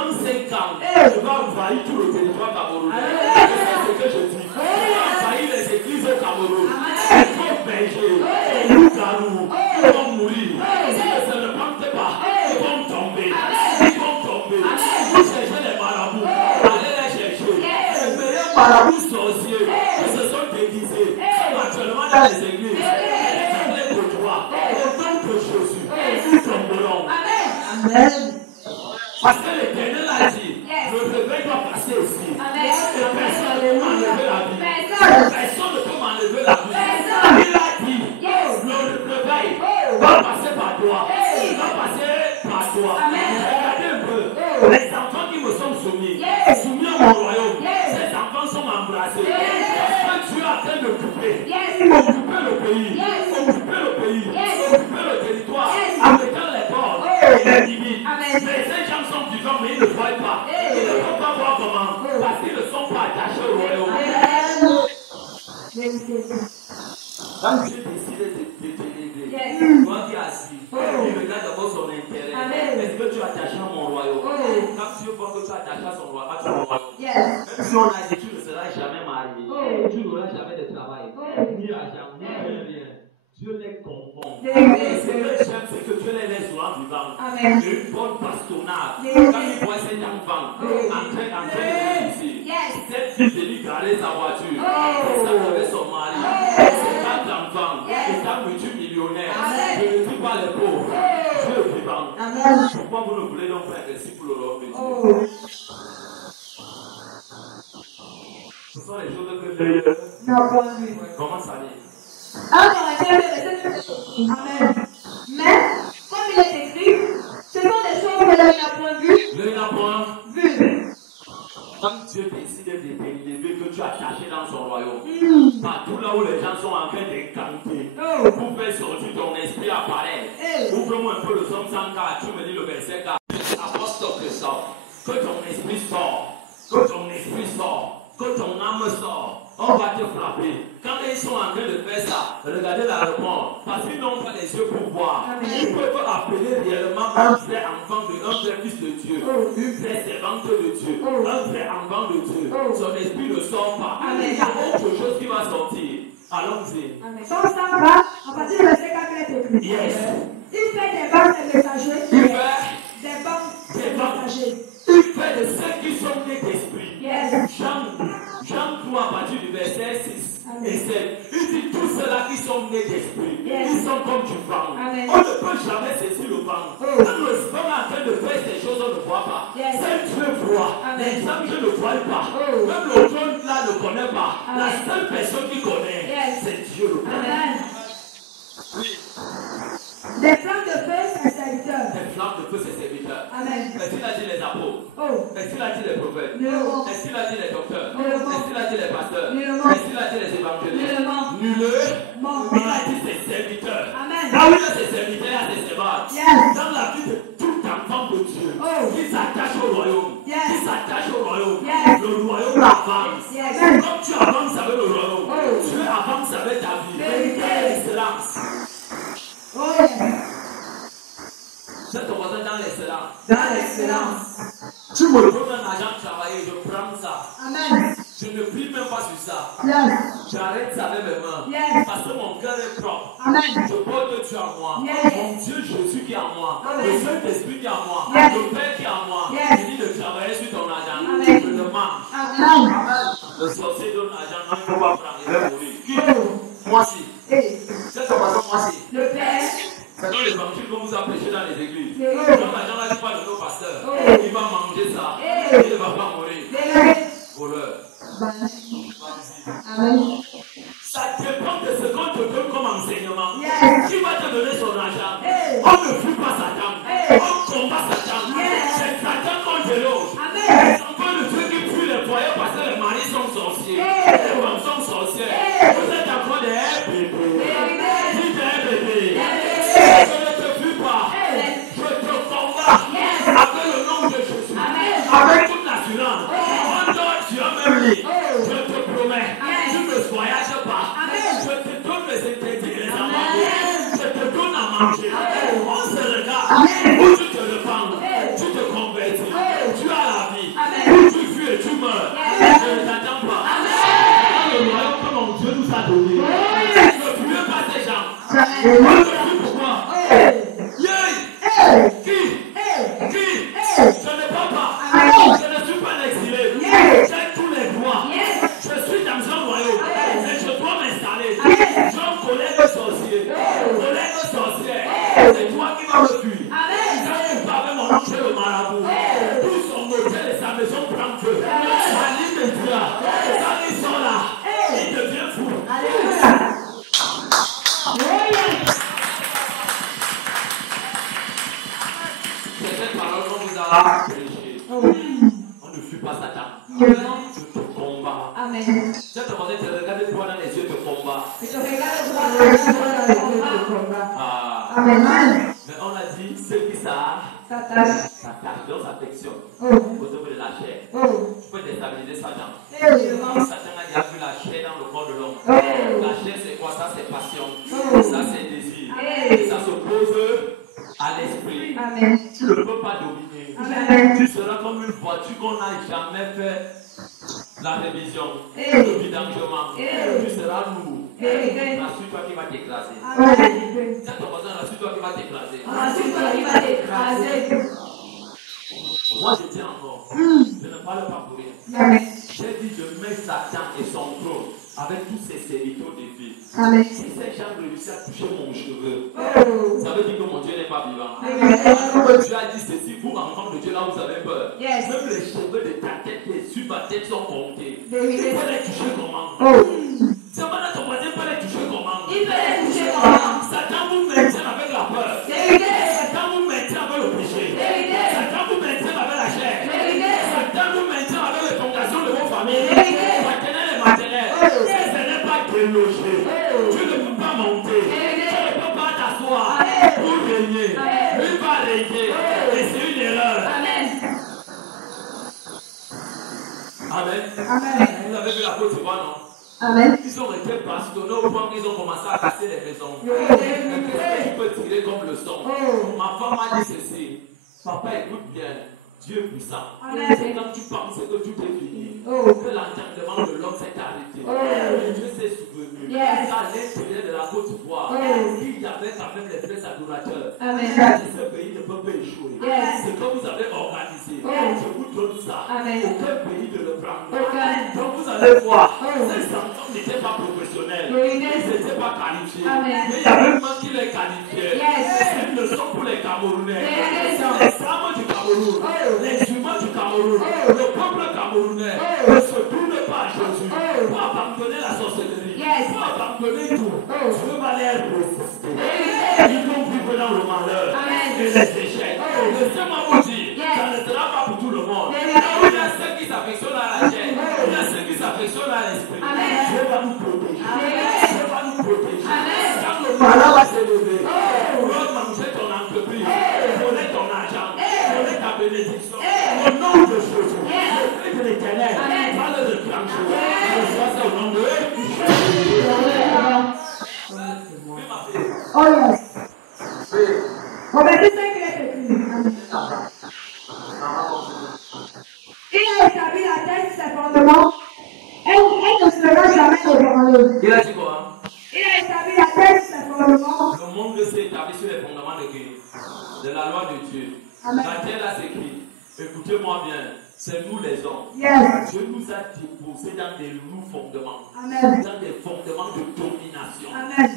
calme, je vais envahir tout le territoire camerounais. C'est ce que je dis. Je vais envahir les églises au Cameroun. Les pauvres bergers, les loups-garous, ils vont mourir. Si ne se répandent pas, ils vont tomber. Ils vont tomber. Vous cherchez les marabouts, allez les chercher. Les meilleurs marabouts sorciers qui se sont déguisés sont actuellement dans les églises. Les anglais de toi, au nom de Jésus, ils tomberont. Amen. Parce que l'Éternel a dit, le réveil doit passer ici. Et personne ne peut m'enlever la vie. Personne ne peut m'enlever la vie. Il a dit, le réveil va passer par toi. Il va passer par toi. Regardez un peu. Les enfants qui me sont soumis à mon royaume, ces enfants sont embrassés. Parce que Dieu est en train de couper. Occuper le pays. Occuper le pays. Occuper le territoire. En mettant les portes et les limites. Mais ces gens sont vivants, mais ils ne voient pas. Ils ne peuvent pas voir comment. Parce qu'ils ne sont pas attachés au royaume. Quand Dieu décide de t'aider, toi qui es assis, il regarde d'abord son intérêt. Est-ce que tu es attaché à mon royaume? Quand Dieu voit que tu es attaché à son royaume, même si on a dit tu ne seras jamais marié, tu n'auras jamais de travail, ni argent, ni rien. Dieu les confond. Ce que j'aime, c'est que Dieu les laisse vivants. Une bonne bastonnade. Quand il voit cet enfant en train de réussir, cette fille de lui garer sa voiture, ça avec son mari, ses 4 enfants, étant multimillionnaire, je ne dis pas les pauvres. Dieu est vivant. Pourquoi vous ne voulez donc faire ainsi pour le royaume de Dieu? Ce sont les choses que Dieu. Comment ça dit? Amen. Mais, comme il est écrit, ce sont des choses que l'œil n'a point vues. L'œil n'a point vu. Quand Dieu décide de t'élever, que tu as caché dans son royaume, partout là où les gens sont en train d'incanter, pour faire sortir ton esprit apparaître. Ouvre-moi un peu le psaume 104, tu me dis le verset 4. Apôtre Christophe, que ton esprit sort, que ton esprit sort, que ton âme sort. On va te frapper. Quand ils sont en train de faire ça, regardez la réponse. Parce qu'ils n'ont pas les yeux pour voir. Ils peuvent appeler réellement un vrai enfant de un vrai fils de Dieu, une vraie servante de Dieu, un vrai enfant de Dieu. Son esprit ne sort pas. Il y a autre chose qui va sortir. Allons-y. Son sang va, à partir du verset 4 est écrit. Yes. Il fait des banques de messagers. Il fait des banques de messagers. Il fait de ceux qui sont nés d'esprit. Yes. Jean 3 à partir du verset 6 et 7. Il dit tous ceux-là qui sont nés d'esprit, ils sont comme du vent. On ne peut jamais saisir le vent. Quand le vent est en train de faire ces choses, on ne voit pas. Seul Dieu voit. Les anges ne voient pas. Même le trône là ne connaît pas. La seule personne qui connaît, c'est Dieu. Amen. Oui. Des flammes de feu, ses serviteurs. Des flammes de feu, ses serviteurs. Amen. Est-ce qu'il a dit les apôtres? Est-ce qu'il a dit les prophètes? Est-ce qu'il a dit les docteurs? Est-ce qu'il a dit les pasteurs? Est-ce qu'il a dit les évangélistes? Nullement. Il a dit ses serviteurs. Amen. Là où il y a ses serviteurs, il y a ses servantes. Dans la vie de tout enfant de Dieu, qui s'attache au royaume, le royaume avance. Comme tu avances avec le royaume, Dieu avance avec ta vie. Excellence. C'est ton voisin dans l'excellence. Dans l'excellence. Tu me donnes un argent travailler, je prends ça. Amen. Je ne prie même pas sur ça. J'arrête ça avec mes mains. Parce que mon cœur est propre. Amen. Je porte Dieu en moi. Mon Dieu Jésus qui est en moi. Le Saint-Esprit qui est en moi. Le Père qui est en moi. Je dis de travailler sur ton argent. Je le mange. Amen. Le sorcier donne l'argent, non, il ne faut pas prendre. Il va mourir. Qui? Moi aussi. C'est ton voisin, moi aussi. Le Père. C'est dans l'évangile qu'on vous a prêché dans les églises. Quand l'argent là, dit pas de nos pasteurs. Il va manger ça. Il ne va pas mourir. Voleur. Amen. Ça dépend de ce qu'on te donne comme enseignement. Qui va te donner son argent? On ne fuit pas Satan. On combat Satan. C'est Satan qu'on déloge. Les enfants de Dieu qui fuient les foyers parce que les maris sont sorciers. Les femmes sont sorcières. Vous êtes encore des bébés. Dis des bébés. Je ne te fuis pas. Je te combats avec le nom de Jésus. Avec toute l'assurance. On dort sur un même lit. Je te promets. Tu ne voyages pas. Je te donne les interdits, les amants. Je te donne à manger. On se regarde. Où tu te repens. Tu te convertis. Tu as la vie. tu meurs. Je ne t'attends pas. Dans le royaume que mon Dieu nous a donné. Ne tuez pas ces gens. Pourquoi? Qui? Je ne pars pas. Je ne suis pas exilé. J'ai tous les droits. Je suis dans un royaume. Et je dois m'installer. Je collègue sorcier. Collègue sorcière. C'est toi qui vas me fuir. Je ne pas avec mon oncle le marabout. Tout son hôtel et sa maison prend feu. Ali me dira. Quand ils sont là, il devient fou. C'est cette parole qu'on vous a prêchée. On ne fuit pas Satan. Je te combats. Amen. Je te demandais de regarder toi dans les yeux de combat. Amen. Mais on a dit ceux qui s'attachent dans sa affection au niveau de la chair. Tu peux déstabiliser Satan. Satan a déjà vu la chair dans le corps de l'homme. La chair c'est quoi? Ça c'est passion. Ça c'est désir. Et ça s'oppose à l'esprit. Tu ne peux pas dominer. Tu seras comme une voiture qu'on n'a jamais fait la révision, le vidangement. Tu seras lourd. La suite toi qui va t'écraser. C'est ton voisin, la suite toi qui va t'écraser. Moi je dis encore, je ne parle pas pour rien. J'ai dit je mets Satan et son trône avec tous ses serviteurs de vie. Si ces gens réussissent à toucher mon cheveu, ça veut dire que mon Dieu n'est pas vivant. Dieu a dit ceci, vous enfants de Dieu là vous avez peur. Même les cheveux de ta tête et sur ma tête sont comptés. Tu peux les toucher comment? C'est maintenant ton voisin peut les toucher comment? Satan vous maintient avec la peur. Satan vous maintient avec le péché. Satan vous maintient avec la chair. Satan vous maintient avec les fondations de vos familles. Maternelle et maternelle. Ce n'est pas délogé. Tu ne peux pas monter. Tu ne peux pas t'asseoir pour régner. Il va régner. Et c'est une erreur. Amen. Vous avez vu la Côte d'Ivoire, non? Amen. Ils ont été bastonnés au point qu'ils ont commencé à casser les maisons. Qu'est-ce que tu peux tirer comme leçon? Ma femme m'a dit ceci. Papa, écoute bien. Dieu est puissant. C'est quand tu penses que tout est fini. Que l'entendement de l'homme s'est arrêté. Et Dieu s'est souvenu. À l'intérieur de la Côte d'Ivoire, il y avait quand même les vrais adorateurs. Ce pays ne peut pas échouer. Ce que vous avez organisé, je vous donne ça. Aucun pays ne le prend. Donc vous allez voir, ces enfants n'étaient pas professionnels. Ils n'étaient pas qualifiés. Mais il y avait un qui les qualifiait. C'est une leçon pour les Camerounais. Les femmes du Cameroun. Les humains du Cameroun, le peuple camerounais ne se tourne pas à Jésus pour abandonner la sorcellerie, pour abandonner tout. Dieu va les résister. Ils vont vivre dans le malheur et les échecs. Laissez-moi vous dire, ça ne sera pas pour tout le monde. Il y a ceux qui s'affectionnent à la chair, il y a ceux qui s'affectionnent à l'esprit. Dieu va nous protéger. Dieu va nous protéger. Quand le malheur va s'élever, pour manger ton entreprise, voler ton argent, voler ta bénédiction. Au nom de Jésus, l'Esprit de l'Éternel va le déclencher. Je vois ça au nom de Oh yes. Au verset 5, il est écrit. Il a établi la terre sur ses fondements. Elle ne sera jamais ébranlée. Il a dit quoi? Il a établi la terre sur ses fondements. Le monde s'est établi sur les fondements de qui? De la loi de Dieu. Amen. La terre là c'est qui? Écoutez-moi bien, c'est nous les hommes. Dieu nous a déposés dans des lourds fondements. Amen. Dans des fondements de domination. Amen.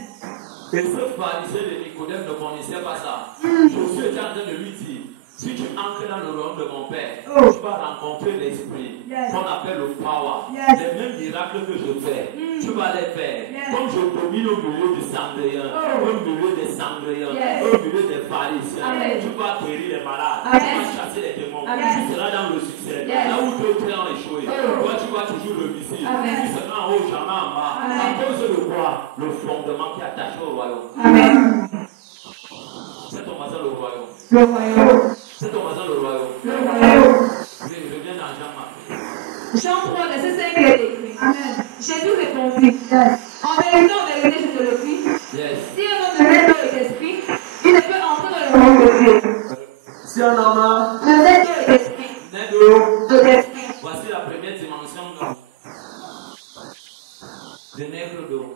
Et ce pharisien de Nicodème ne connaissait pas ça. Jésus était en train de lui dire, si tu entres dans le royaume de mon Père, tu vas rencontrer l'esprit qu'on appelle le power. Les mêmes miracles que je fais, tu vas les faire. Comme je domine au milieu du Sandrien, au milieu des Sandriens, au milieu des pharisiens, tu vas guérir les malades, tu vas chasser les démons, tu seras dans le succès. Là où d'autres ont échoué, toi tu vas toujours réussir. Tu seras en haut, jamais en bas. À cause de quoi? Le fondement qui est attaché au royaume. Amen. C'est ton voisin le royaume. Le royaume. C'est ton voisin le royaume. Le royaume. Je viens dans Jean-Marc. Jean 3, verset 5, il est écrit. Amen. Jésus répondit. En vérité, je te le dis. Si un homme ne naît pas de l'esprit, il ne peut entrer dans le royaume de Dieu. Si un homme ne naît pas de l'esprit, naît de l'esprit. Voici la première première dimension de naître d'eau.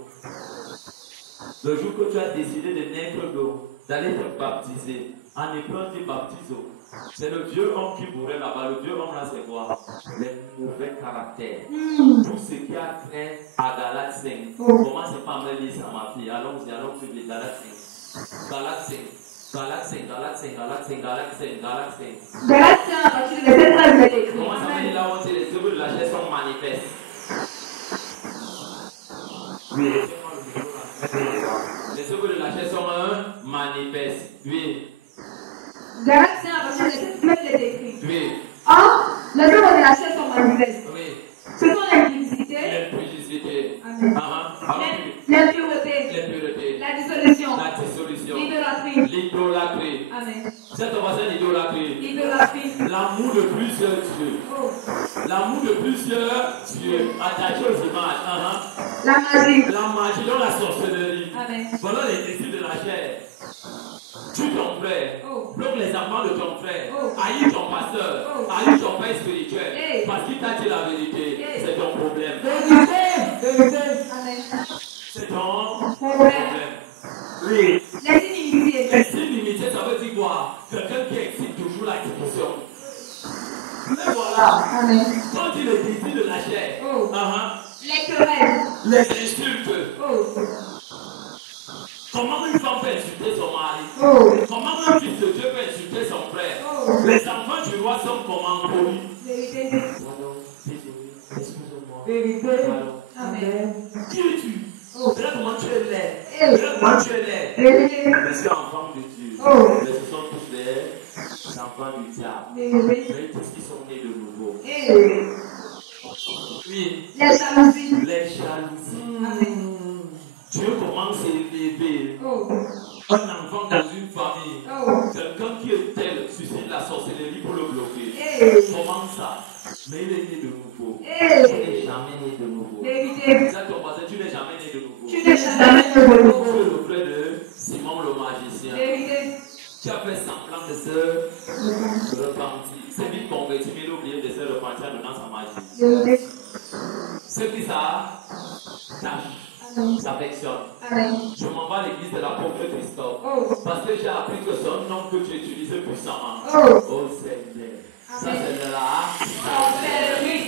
Le jour que tu as décidé de naître d'eau, d'aller te baptiser, en hébreu dit baptiso. C'est le vieux homme qui bourrait là-bas. Le vieux homme là, c'est quoi? Les mauvais caractères. Tout ce qui a trait à Galates 5. Comment c'est pas me lire ça, ma fille? Allons-y, allons-y, Galates 5. Galates 5. Galates 5, Galates 5, Galates 5, Galates 5, Galates 5. Galates 5, à partir du verset 13, il est écrit. Comment ça veut dire là où les œuvres de la chair sont manifestes? Oui. Les œuvres de la chair sont manifestes. Oui. Galates 5, à partir du verset 13, il est écrit. Oui. Or, les œuvres de la chair sont manifestes. Oui. Ce sont l'impudicité, L'impudicité. l'impureté, la dissolution, l'idolâtrie. Amen. Cette voisin l'idolâtrie. L'idolâtrie. L'amour de plusieurs dieux. L'amour de plusieurs dieux attachés aux images. La magie. La magie dans la sorcellerie. Amen. Voilà les désirs de la chair. Tu ton frère, bloque les enfants de ton frère, haïs ton pasteur, haïs ton père spirituel, parce qu'il t'a dit la vérité, c'est ton problème. C'est ton problème. Oui. Les inimitiés. Les inimitiés, ça veut dire quoi? Quelqu'un qui excite toujours la division. Mais voilà. Amen. Quand il est désir de la chair, les querelles, les insultes. Comment une femme peut insulter son mari? Comment un fils de Dieu peut insulter son frère? Les enfants du roi sont comment polis? Vérité. Pardon, désolé, excuse-moi. Vérité. Pardon. Amen. Qui es-tu? Regarde comment tu es laid. Regarde comment tu es laid. Vérité. Mais c'est enfant de Dieu. Mais ce sont tous les enfants du diable. Mais tous qui sont nés de nouveau. Oui. Les jalousies. Les jalousies. Amen. Dieu commence à élever un enfant dans une famille. Quelqu'un qui est tel suscite la sorcellerie pour le bloquer. Comment ça? Mais il est né de nouveau. Tu n'es jamais né de nouveau. Vérité. Ça, ton voisin, tu n'es jamais né de nouveau. Tu n'es jamais né de nouveau. Tu es le frère de Simon le magicien. Vérité. Tu as fait semblant de se repentir. C'est vite converti, mais il a oublié de se repentir en donnant sa magie. Vérité. Ce qui ça tâche. Ça affectionne. Je m'en vais à l'église de l'apôtre Christophe. Parce que j'ai appris que c'est un nom que tu utilises puissamment. Oh Seigneur. Ça c'est de la sorcellerie.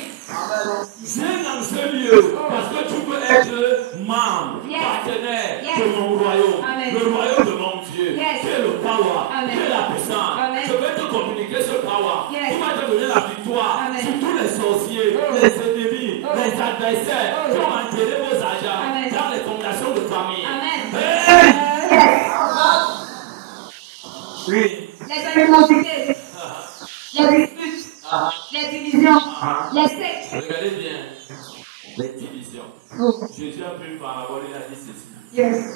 J'ai dans ce lieu parce que tu peux être membre, partenaire de mon royaume. Le royaume de mon Dieu. Qui est le power. Qui est la puissance. Je vais te communiquer ce power. Tu vas te donner la victoire sur tous les sorciers, les ennemis, les adversaires qui ont enterré vos agents dans les fondations de famille. Oui. Les animosités, les disputes, les divisions, les sectes. Regardez bien les divisions. Jésus a pris une parabole, il a dit ceci.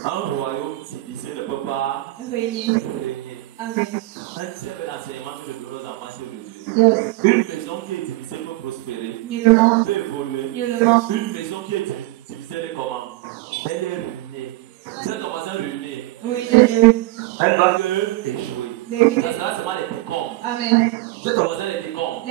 Un royaume divisé ne peut pas régner. Un simple enseignement que je donne aux enfants sur le Dieu. Une maison qui est divisée peut prospérer, peut évoluer. Une maison qui est divisée, elle est comment? Elle est ruinée. C'est ton voisin ruiné. Elle va que échouer. Ça sera seulement les décombres. C'est ton voisin les décombres.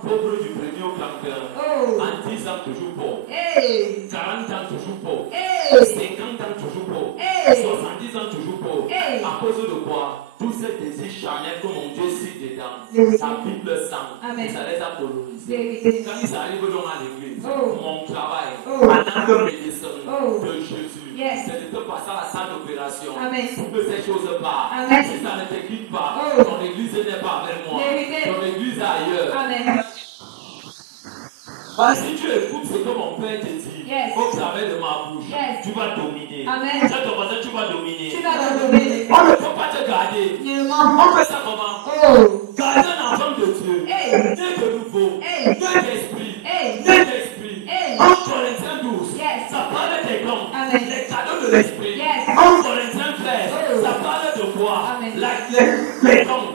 Pauvre du premier au 31. En 10 ans, toujours pauvre. 40 ans, toujours pauvre. 50 ans, toujours pauvre. 70 ans, toujours pauvre. À cause de quoi? Tous ces désirs charnels que mon Dieu cite dedans, ça pique le sang. Et ça les a colonisés. Quand ils arrivent donc à l'église, mon travail, en tant que médecin de Jésus, c'est de te passer à la salle d'opération pour que ces choses partent. Si ça ne te quitte pas, ton église n'est pas avec moi. Ton église est ailleurs. Parce que si tu écoutes ce que mon Père te dit, au travers de ma bouche, tu vas dominer. C'est ton voisin, tu vas dominer. On ne peut pas te garder. On fait ça comment? Garder un enfant de Dieu, né de nouveau, né d'esprit, En Corinthiens 12, ça parle des dons, les cadeaux de l'esprit. En Corinthiens 13, ça parle de quoi? Les dons,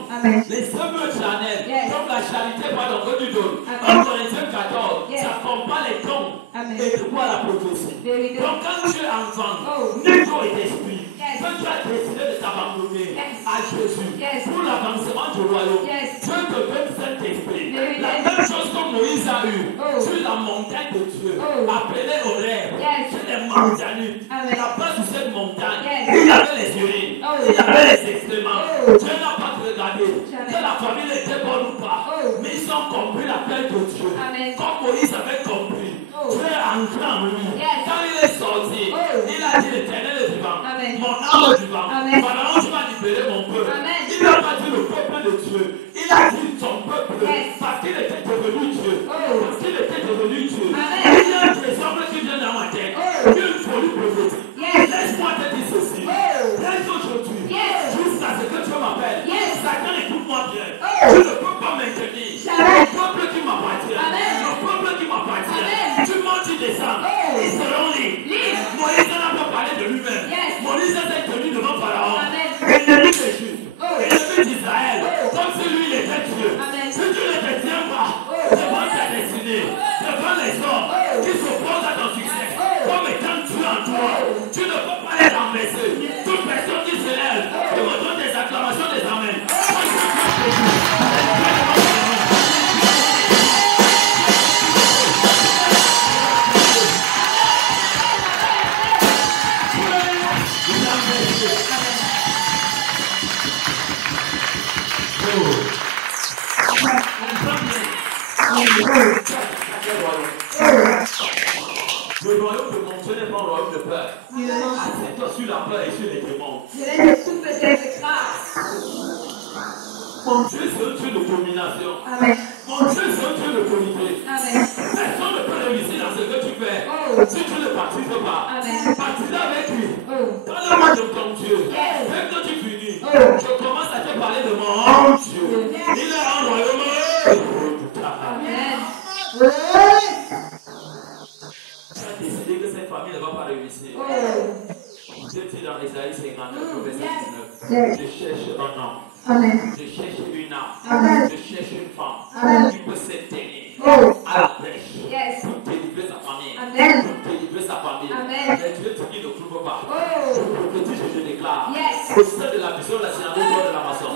les œuvres charnelles, comme la charité, pardon, que tu donnes. En Corinthiens 14, ça comprend les dons et de quoi la prophétie. Donc quand tu es enfant, né d'eau et d'esprit, quand tu as décidé de t'abandonner à Jésus pour l'avancement du royaume, Dieu te donne cet esprit. La même chose comme Moïse a eu sur la montagne de Dieu, appelée Horeb, c'est des montagnes. À la base de cette montagne, il y avait les urines, il y avait les excréments. Dieu n'a pas regardé que la famille était bonne ou pas, mais ils ont compris l'appel de Dieu. Comme Moïse avait compris, Dieu a entré en lui. Quand il est sorti, il a dit l'Éternel est vivant, mon âme est vivant. Pharaon, tu vas libérer mon peuple. Il n'a pas dit le peuple de Dieu, il a dit son peuple, parce qu'il était devenu Dieu. Parce qu'il était devenu Dieu. Il y a un exemple qui vient dans ma tête. Une folie prophétique. Laisse-moi te dire ceci. Dès aujourd'hui, jusqu'à ce que Dieu m'appelle, Satan, écoute-moi bien. Je ne peux pas maintenir le peuple qui m'appartient. Le peuple qui m'appartient. Tu m'en dis descends. Ils seront libres. Moïse n'a pas parlé de lui-même. Moïse s'est tenu devant Pharaon. Ennemi des Juifs. Ennemi d'Israël. Comme si lui, il était Dieu. Si tu ne te tiens pas devant ta destinée, devant les hommes qui s'opposent à ton succès, comme étant Dieu en toi, tu ne peux pas les renverser. Toute personne qui se lève, je me donne des acclamations, des amens. Le royaume de mon Dieu n'est pas un royaume de peur. Assieds-toi sur la peur et sur les démons. Mon Dieu, c'est un Dieu de domination. Mon Dieu, c'est un Dieu de comité. Personne ne peut réussir dans ce que tu fais si tu ne participes pas. Participe avec lui. Dans le nom de ton Dieu, dès que tu finis, je commence à te parler de mon Dieu. Il est un royaume. Tu as décidé que cette famille ne va pas réussir. Dieu dit dans Isaïe 59, verset 19, je cherche un homme, je cherche une âme, je cherche une femme qui peut se tenir à la brèche pour délivrer sa famille, pour délivrer sa famille. Mais Dieu dit qu'il ne trouve pas. Je prophétise et je déclare au sein de la vision de la synagogue de la maçon,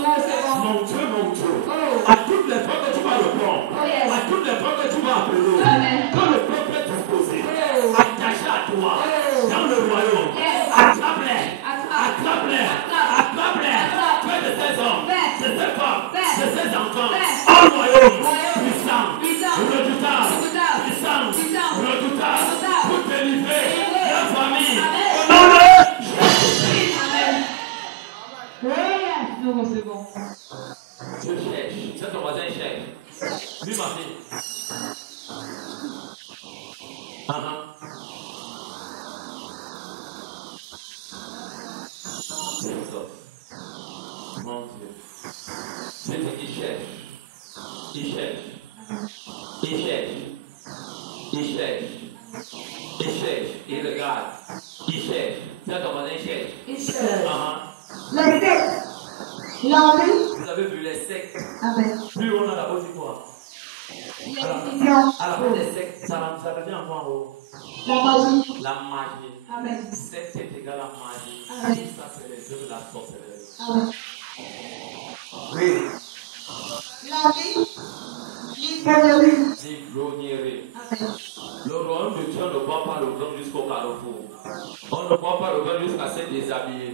mon Dieu, à toutes les fois que tu vas répondre, à toutes les fois que tu vas appeler, que le peuple est disposé, attaché à toi, dans le royaume, attrape-les, fais de ces hommes, de ces femmes, de ces enfants, un royaume puissant, redoutable, puissant, redoutable, pour délivrer la famille. Au nom de Jésus. Nous recevons. Je cherche, c'est ton voisin cherche. Lui, ma fille. Mon Dieu. Je te dis, il cherche, il regarde, il cherche. C'est ton voisin cherche. Les sectes. L'envie. Vous avez vu les sectes. Amen. Plus on a d'abord dit quoi? À la fin des sectes, ça revient encore en haut. La magie. La magie. Amen. Secte est égal à magie. Amen. Ça, c'est les œuvres de la sorcellerie. Amen. Oui. L'envie. L'ivrognerie. L'ivrognerie. Amen. Le royaume de Dieu ne voit pas le vin jusqu'au carrefour. On ne voit pas le vin jusqu'à se déshabiller.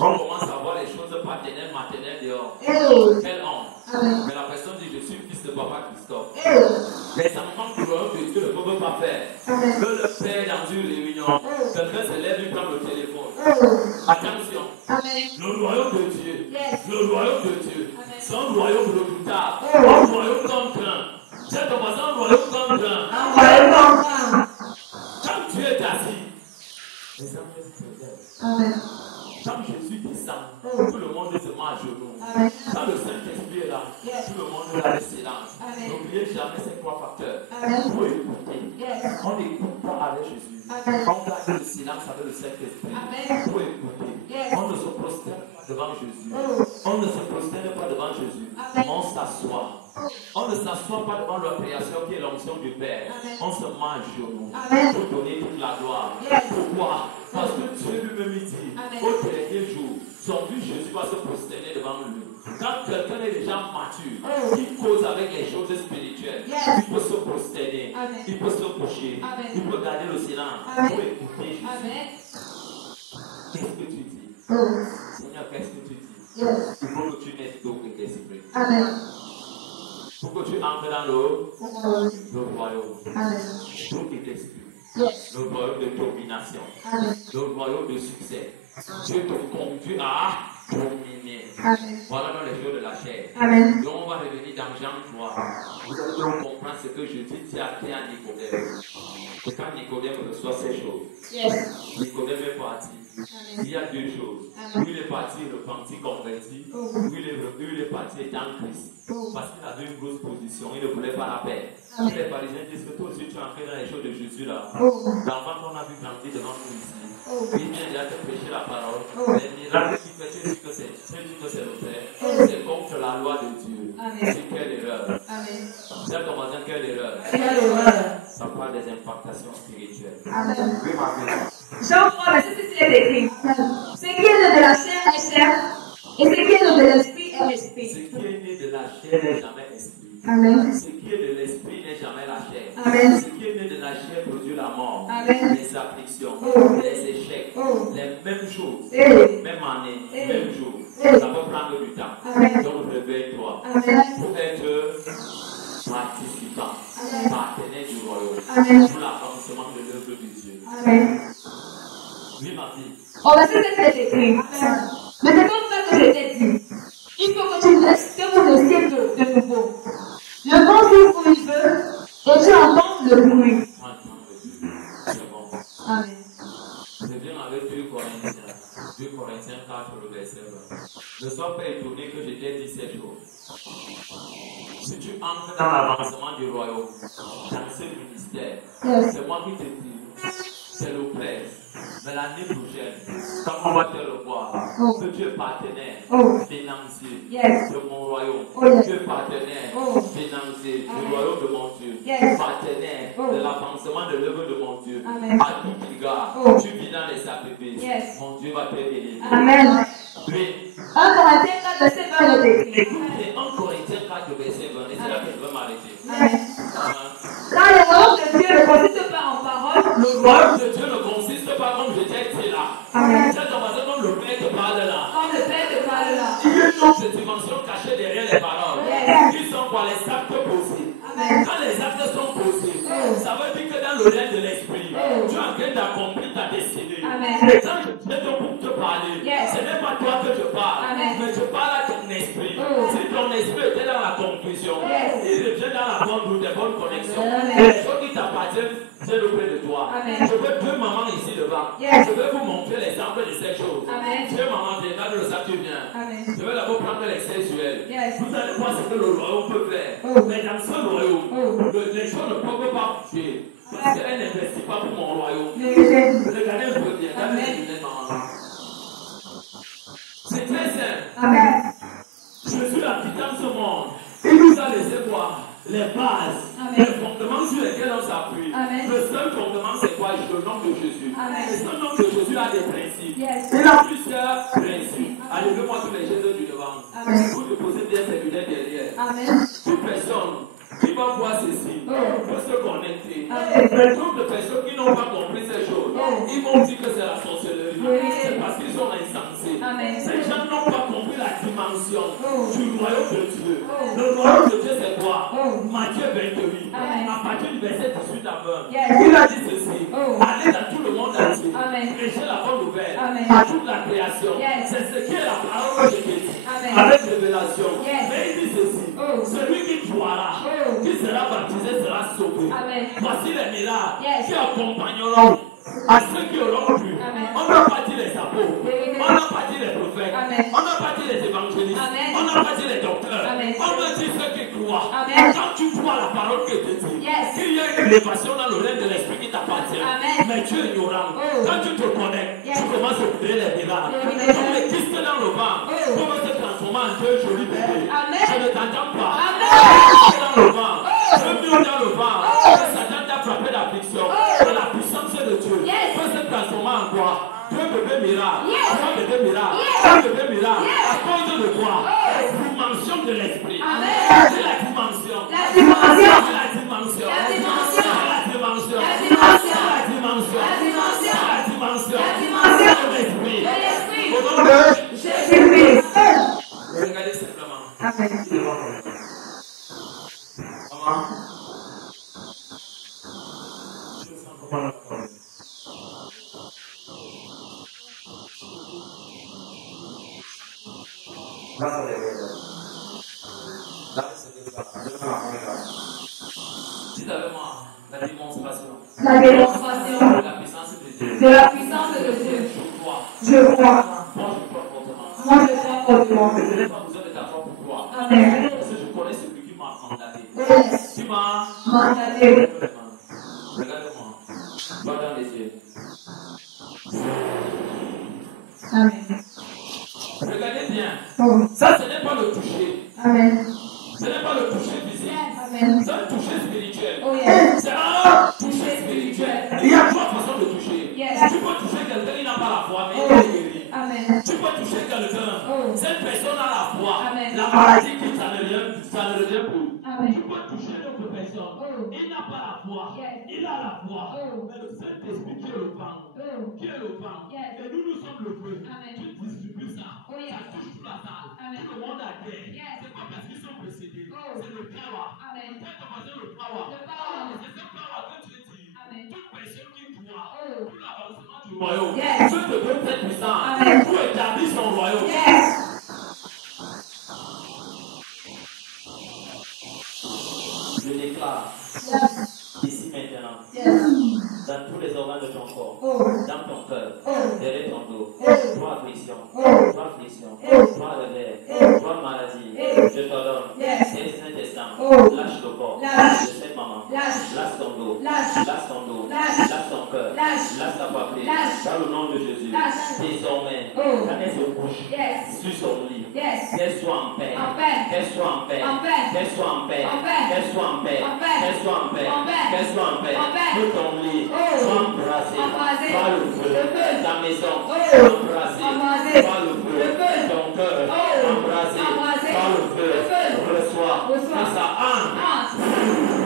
On commence à voir les choses paternelles, maternelles dehors. Quelle honte. Mais la personne dit, je suis fils de papa Christophe. Les enfants du royaume de Dieu ne peuvent pas faire. Que le père dans une réunion, quelqu'un se lève, lui prend le téléphone. Attention. Le royaume de Dieu, c'est un royaume redoutable. Un royaume contraint. C'est un royaume contraint. Quand Dieu est assis, les anges se lèvent. Quand Jésus descend, tout le monde se met à genoux. Quand le Saint-Esprit est là, tout le monde est dans le silence. N'oubliez jamais ces trois facteurs. Pour écouter. On n'écoute pas avec Jésus. On garde le silence avec le Saint-Esprit. Pour écouter. On ne se prosterne pas devant Jésus. On ne se prosterne pas devant Jésus. On s'assoit. On ne s'assoit pas devant la création qui est l'onction du Père. On se met à genoux pour donner toute la gloire. Pourquoi? Parce que Dieu lui-même dit, au dernier jour, son fils Jésus va se prosterner devant lui. Quand quelqu'un est déjà mature, qui cause avec les choses spirituelles, il peut se il peut se coucher, il peut garder le silence, il peut écouter Jésus. Qu'est-ce que tu dis? Seigneur, qu'est-ce que tu dis? Il faut que tu naisses d'eau et d'esprit. Pour que tu entres dans le royaume. D'eau et d'esprit. Le royaume de domination. Le royaume de succès. Dieu te conduit à dominer. Voilà dans les jours de la chair. Donc on va revenir dans Jean 3. Vous allez donc comprendre ce que je dis à Nicodème. Et quand Nicodème reçoit ces choses, Nicodème est parti. Il y a deux choses. Où il est parti repenti, converti, où il est parti dans Christ. Parce qu'il avait une grosse position, il ne voulait pas la paix. Les Parisiens disent que toi aussi tu es entré dans les choses de Jésus là. L'enfant qu'on a vu grandir devant nous ici. Il vient déjà te prêcher la parole. Les miracles qui fait, tu dis que c'est le Père. C'est contre la loi de Dieu. C'est quelle erreur. C'est ton voisin, quelle erreur. Ça parle des impactations spirituelles. Jean 3, verset 6, il est écrit. Ce qui est né de la chair est chair, et ce qui est né de l'esprit est esprit. Ce qui est né de la chair n'est jamais esprit. Ce qui est de l'esprit n'est jamais la chair. Ce qui est né de la chair produit la mort, les afflictions, les échecs, les mêmes choses, même année, même jour. Ça peut prendre du temps. Donc réveille-toi pour être participant, partenaire du royaume, pour l'avancement de l'œuvre de Dieu. Oui, ma fille. Au verset 7, c'est écrit. Mais c'est comme ça que je t'ai dit. Il faut que vous naissiez de nouveau. Le vent souffle où il veut, et tu entends le bruit. C'est bon. Amen. Je viens avec 2 Corinthiens 4, le verset 20. Ne sois pas étonné que je t'ai dit ces choses. Si tu entres dans l'avancement du royaume, dans ce ministère, c'est moi qui te dis, c'est le presse. Mais l'année prochaine, quand on va te revoir, que tu es partenaire financier de mon royaume, tu es partenaire financier du royaume de mon Dieu, partenaire de l'avancement de l'œuvre de mon Dieu. À tout égard, tu vis dans les sacrifices, mon Dieu va te bénir. Amen. Oui. 1 Corinthiens 4, verset 20, il est écrit. Écoutez, 1 Corinthiens 4, verset 20, et c'est là que je vais m'arrêter. Car le royaume de Dieu ne consiste pas en parole. Le royaume de Dieu ne consiste pas comme je t'ai dit là. Amen. C'est comme le Père te parle là. Comme le Père te parle là. Il y a une autre dimension cachée derrière les paroles. Ils sont quoi? Les actes posés. Quand les actes sont posés, ça veut dire que dans le lien de l'esprit, tu es en train d'accomplir ta destinée. Quand je viens pour te parler, ce n'est pas toi que je parle, mais je parle à ton esprit. Si ton esprit était dans la conclusion, il revient dans la bonne route, des bonnes connexions. Les choses qui t'appartiennent, c'est auprès de toi. Je veux 2 mamans ici devant. Je vais vous montrer l'exemple de ces choses. 2 mamans, regarde le sac, tu viens. Je vais d'abord prendre les sexuels. Vous allez voir ce que le royaume peut faire. Mais dans ce royaume, les choses ne peuvent pas bouger. Parce qu'elle n'investit pas pour mon royaume. Regardez un peu bien. Regardez les mamans. C'est très simple. Je suis la quittance ce monde. Il nous a laissé voir les bases, les fondements sur lesquels on s'appuie. Le seul fondement, c'est quoi? Le nom de Jésus. Le seul nom de Jésus a des principes. Il a plusieurs principes. Allez-moi tous les Jésus du devant. Vous déposez bien ces lunettes derrière. Toute personne qui va voir ceci peut se connecter. Mais toutes les personnes qui n'ont pas compris ces choses, ils vont dire que c'est la sorcellerie. C'est parce qu'ils sont insensés. Ces gens n'ont pas compris la dimension du royaume de Dieu. Le royaume de Dieu, c'est quoi? Matthieu 28. À partir du verset 18 à 20. Il a dit ceci. Allez dans tout le monde entier. Prêchez la bonne nouvelle à toute la création. C'est ce qui est la parole que je t'ai dit. Avec révélation. Mais il dit ceci. Celui qui croira, qui sera baptisé, sera sauvé. Voici les miracles qui accompagneront à ceux qui auront cru. On n'a pas dit les apôtres, on n'a pas dit les prophètes, on n'a pas dit les évangélistes, on n'a pas dit les docteurs, on a dit ceux qui croient. Quand tu crois la parole que tu dis, il y a une élévation dans le règne de l'esprit qui t'appartient, mais tu es ignorant. Quand tu te connectes, tu commences à créer les miracles. Donc les kystes dans le ventre peuvent se transformer en deux jolis bébés. Je ne t'entends pas. Dans le ventre, je mets dans le ventre, Satan t'a frappé d'affliction. La puissance de Dieu peut se transformer en quoi? Deux bébés miracles, trois bébés miracles, trois bébés miracles, à cause de quoi? La dimension de l'esprit. C'est la dimension. C'est la dimension. prendre la parole. Dites avec moi, la démonstration. La démonstration De la puissance de Dieu. de la puissance de Dieu. Je crois. Moi, je crois fortement. Je n'ai pas besoin de ta foi pour croire. Amen. Parce que je connais celui qui m'a mandaté. Yes. Tu m'as Mandaté. Regarde-moi. Va dans les yeux. Amen. Regardez bien. Oh. Ça, ce n'est pas le toucher. Amen. Ce n'est pas le toucher physique. Amen. C'est un toucher spirituel. Oh yes. C'est un toucher spirituel. Il y a trois façons de toucher. Yes. Tu peux toucher quelqu'un qui n'a pas la foi, mais il est guéri. Amen. Tu peux toucher quelqu'un. Oh. Cette personne a la foi. Amen. La maladie qui ça ne revient plus. Amen. Tu peux toucher l'autre personne. Oh. Il n'a pas la foi. Yes. Il a la foi. Oh. Mais le Saint-Esprit qui est le pain. Oh. Qui est le pain. Yes. Et nous sommes le feu. Amen. Tu distribues ça. Oh, yes. Ça touche toute la salle. Amen. Tout le monde a guerre. Yes. C'est pas parce qu'ils sont précédés. Oh. C'est le power. Amen. Quand tu as le power. Le power. C'est ce power que tu dis. Amen. Toute personne qui croit. Oh. Tout l'avancement du royaume. Yes. Dieu te donne cette puissance. Amen. Pour établir son royaume. Yes. Je déclare Yes. ici maintenant, Yes. dans tous les organes de ton corps, Oh. dans ton cœur, Oh. derrière ton dos, Oh. trois afflictions, Oh. trois afflictions, Oh. trois revers, Oh. trois maladies. Oh. Je t'ordonne, Yes. c'est Saint-Testament, Oh. lâche le corps, Lâche. de cette maman, Lâche. lâche ton dos, Lâche. lâche ton dos, Lâche. lâche ton cœur, Lâche. lâche ta poitrine, Lâche. dans le nom de Jésus. Lâche. Désormais, Oh. quand elle se couche Yes. sur son lit, Yes. qu'elle soit en paix, En paix. qu'elle soit en paix, En paix. qu'elle soit en paix, En paix. qu'elle soit en paix, En paix. qu'elle soit en paix, En paix. qu'elle soit en paix, En paix. que ton lit Oh. soit embrasé Embrasé. par le feu, Le feu. ta maison Oh. embrasée Embrasé. par le feu, Le feu. ton cœur Oh. embrasé Embrasé. par le feu, Le feu. reçois, Reçois. que ça entre.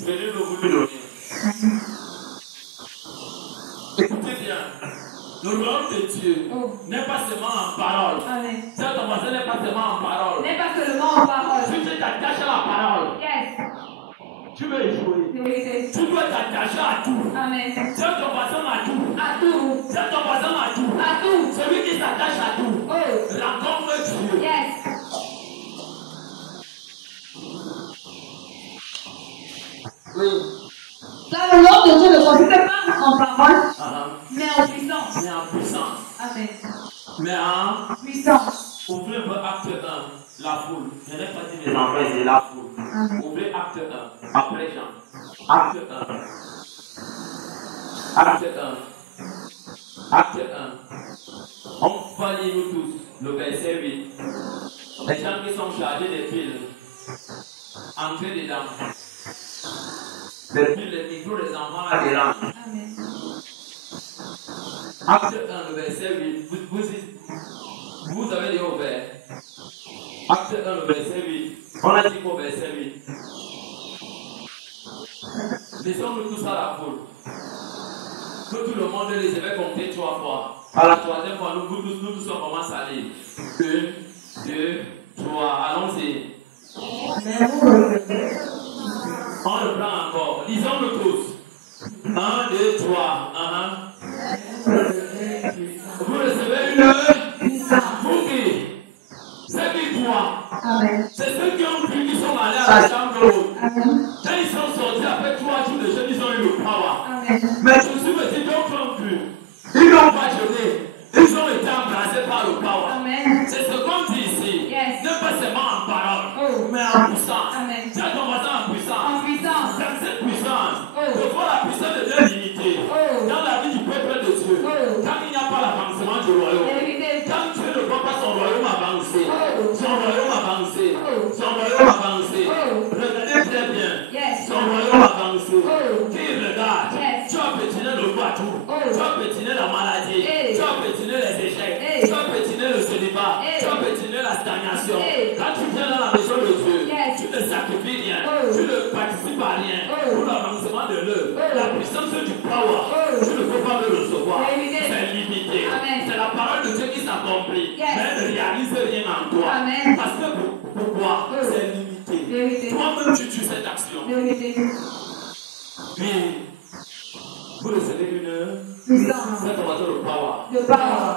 Je vais vous le donner. Écoutez bien, le royaume de Dieu Oh. n'est pas seulement en parole. Amen. Ça, ton voisin n'est pas seulement en parole. N'est pas seulement en parole. Si tu t'attaches à la parole, Yes. tu veux échouer. Vérité. Tu dois t'attacher à tout. Amen. Si ton voisin a tout. À tout. Si ton voisin a tout. À tout. Celui qui s'attache à tout Oh. rencontre Dieu. Yes. Oui. Dans le nom de Dieu ne consiste pas en parole, mais en puissance. Mais en puissance. Amen. Mais en Puissance. ouvrez un peu acte 1, la foule. Je n'ai pas dit mes enfants, c'est la foule. Amen. Ouvrez acte 1, après Jean. Acte 1. Acte 1. Acte 1. On va lire nous tous le verset 8. Les gens qui sont chargés des piles, entrez dedans. Les piles, les micros, les enfants là-dedans. Amen. Acte 1, le verset 8. Vous avez dit au vers. Acte 1, le verset 8. On a dit qu'au verset 8. Laissons-nous tous à la foule. Que tout le monde les avait comptés 3 fois. À la 3e fois, nous tous on commence à lire. 1, 2, 3. Allons-y. On le prend encore. Lisons-le tous. 1, 2, 3. Vous recevez une puissance. Vous qui? Ceux qui croient. Amen. C'est ceux qui ont cru qui sont allés à la chambre haute. Amen. Quand ils sont sortis après 3 jours de jeûne, ils ont eu le power. Amen. Mais Jésus me dit donc ont cru. Ils n'ont pas jeûné. Ils ont été embrassés par le power. Amen. C'est ce qu'on dit ici. Yes. Ne pas seulement en parole, Oh. mais en puissance. Amen. Tiens ton voisin en puissance. En puissance. Dans cette puissance, Oh. il faut la puissance de Dieu limitée. Oh. Dans la vie du peuple de Dieu, Oh. quand il n'y a pas l'avancement du royaume, Vérité. quand Dieu ne voit pas son royaume avancer, Oh. son royaume avancer, Oh. son royaume avancer, Oh. regardez très bien, Yes. son royaume avancer, Oh. qui regarde, Yes. tu as pétiné le bateau, Oh. tu as pétiné la maladie, Hey. tu as pétiné les échecs, Hey. tu as pétiné le célibat, Hey. tu as pétiné la stagnation. Hey. Quand tu viens dans la maison de Dieu, Yes. tu ne sacrifies rien, Oh. tu ne participes à rien Oh. pour l'avancement de l'œuvre. Oh. La puissance du power, Oh. tu ne peux pas le recevoir, Vérité. c'est limité. Amen. C'est la parole de Dieu qui s'accomplit, Yes. mais ne réalise rien en toi. Amen. Parce que pourquoi? C'est limité. Vérité. Toi-même, tu tues cette action. Vérité. Puis, vous recevez une Puissance. cette voiture de power. Le power.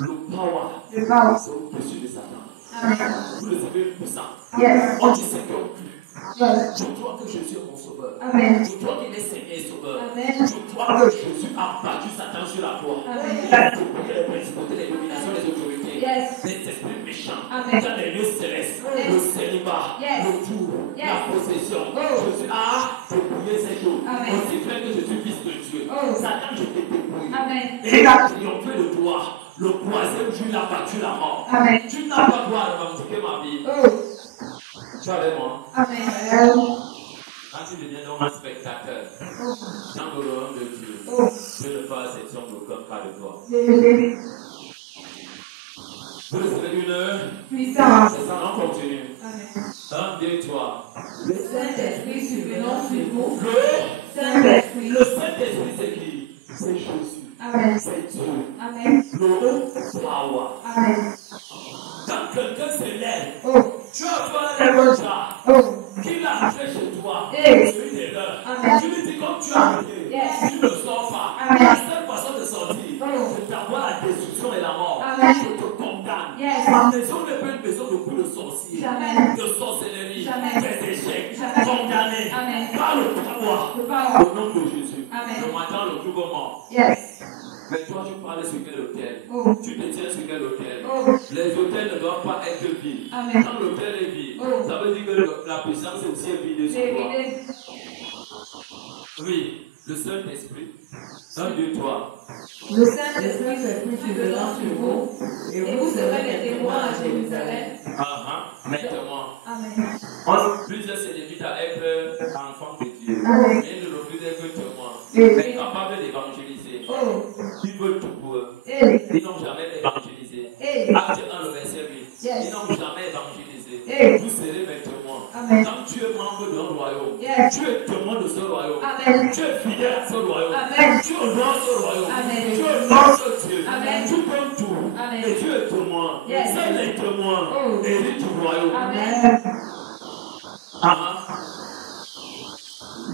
Le power, Le power. c'est au-dessus de Satan. Amen. Vous recevez une puissance. Yes. On dit c'est que plus. Yes. Je crois que Jésus est mon sauveur. Amen. Je crois qu'il est Seigneur et sauveur. Amen. Je crois que Jésus a battu Satan sur la croix. Amen. Il a détruit les principautés, les dominations, les autorités, Yes. les esprits méchants, Amen. dans les lieux célestes, Yes. le célibat, Yes. le tour, Yes. la possession. Oh. Jésus a dépouillé ces choses. Amen. Aussi fait que je suis fils de Dieu. Oh. Satan, je t'ai dépouillé. Amen. Et il a triomphé de toi. Le troisième jour, il a battu la mort. Amen. Tu n'as pas droit à revendiquer ma vie. Oh. Tu es avec moi. Amen. Quand tu deviens donc un spectateur, dans le royaume de Dieu, Oh. Dieu ne fait exception d'aucun cas de toi. Vérité. Vous recevez une Puissance. c'est ça, on continue. Amen. 1, 2, 3. Le Saint-Esprit survenant sur vous. Le Saint-Esprit. Saint-Esprit, c'est qui? C'est Jésus. Amen. C'est Dieu. Amen. Le power. Amen. Quand quelqu'un se lève, Oh. tu as fait un déjà. Oh. Qu'il a fait chez toi, Hey. c'est une erreur. Amen. Tu lui dis comme tu as été, Yes. tu ne sors pas. Amen. La seule façon de sortir, Oh. c'est d'avoir la destruction et la mort. Amen. Je te condamne. Yes. Ma maison n'est pas une maison de coups de sorcier, Jamais. de sorcellerie, Jamais. des échecs, Jamais. condamné Amen. par le pouvoir. Le power. Au nom de Jésus. Amen. Le matin, le trouve mort. Yes. Mais toi, tu parles sur quel hôtel? Oh. Tu te tiens sur quel hôtel? Oh. Les hôtels ne doivent pas être vides. Amen. Quand l'hôtel est vide, Oh. ça veut dire que la puissance est aussi vide sur toi. Vérité. Oui, le Saint-Esprit. 1, 2, 3. Le Saint-Esprit survenant sur vous. Et vous serez les témoins à Jérusalem. Maintenant, Amen. plusieurs s'évitent à être enfants de Dieu. Amen. Mais ne refusent que témoins. Oui. Mais capables d'évangéliser. Oh. Ils veulent tout pour eux. Hey. Ils n'ont jamais évangélisé. Hey. Acte 1, le verset 8. Yes. Ils n'ont jamais évangélisé. Hey. Vous serez mes témoins. Amen. Quand tu es membre d'un royaume, Yes. tu es témoin de ce royaume. Amen. Tu es fidèle à ce royaume. Amen. Tu honores ce royaume. Amen. Tu honores ce Dieu. Amen. Tu donnes tout. Amen. Et tu es témoin. Yes. Seuls les témoins Oh. héritent du royaume. Amen.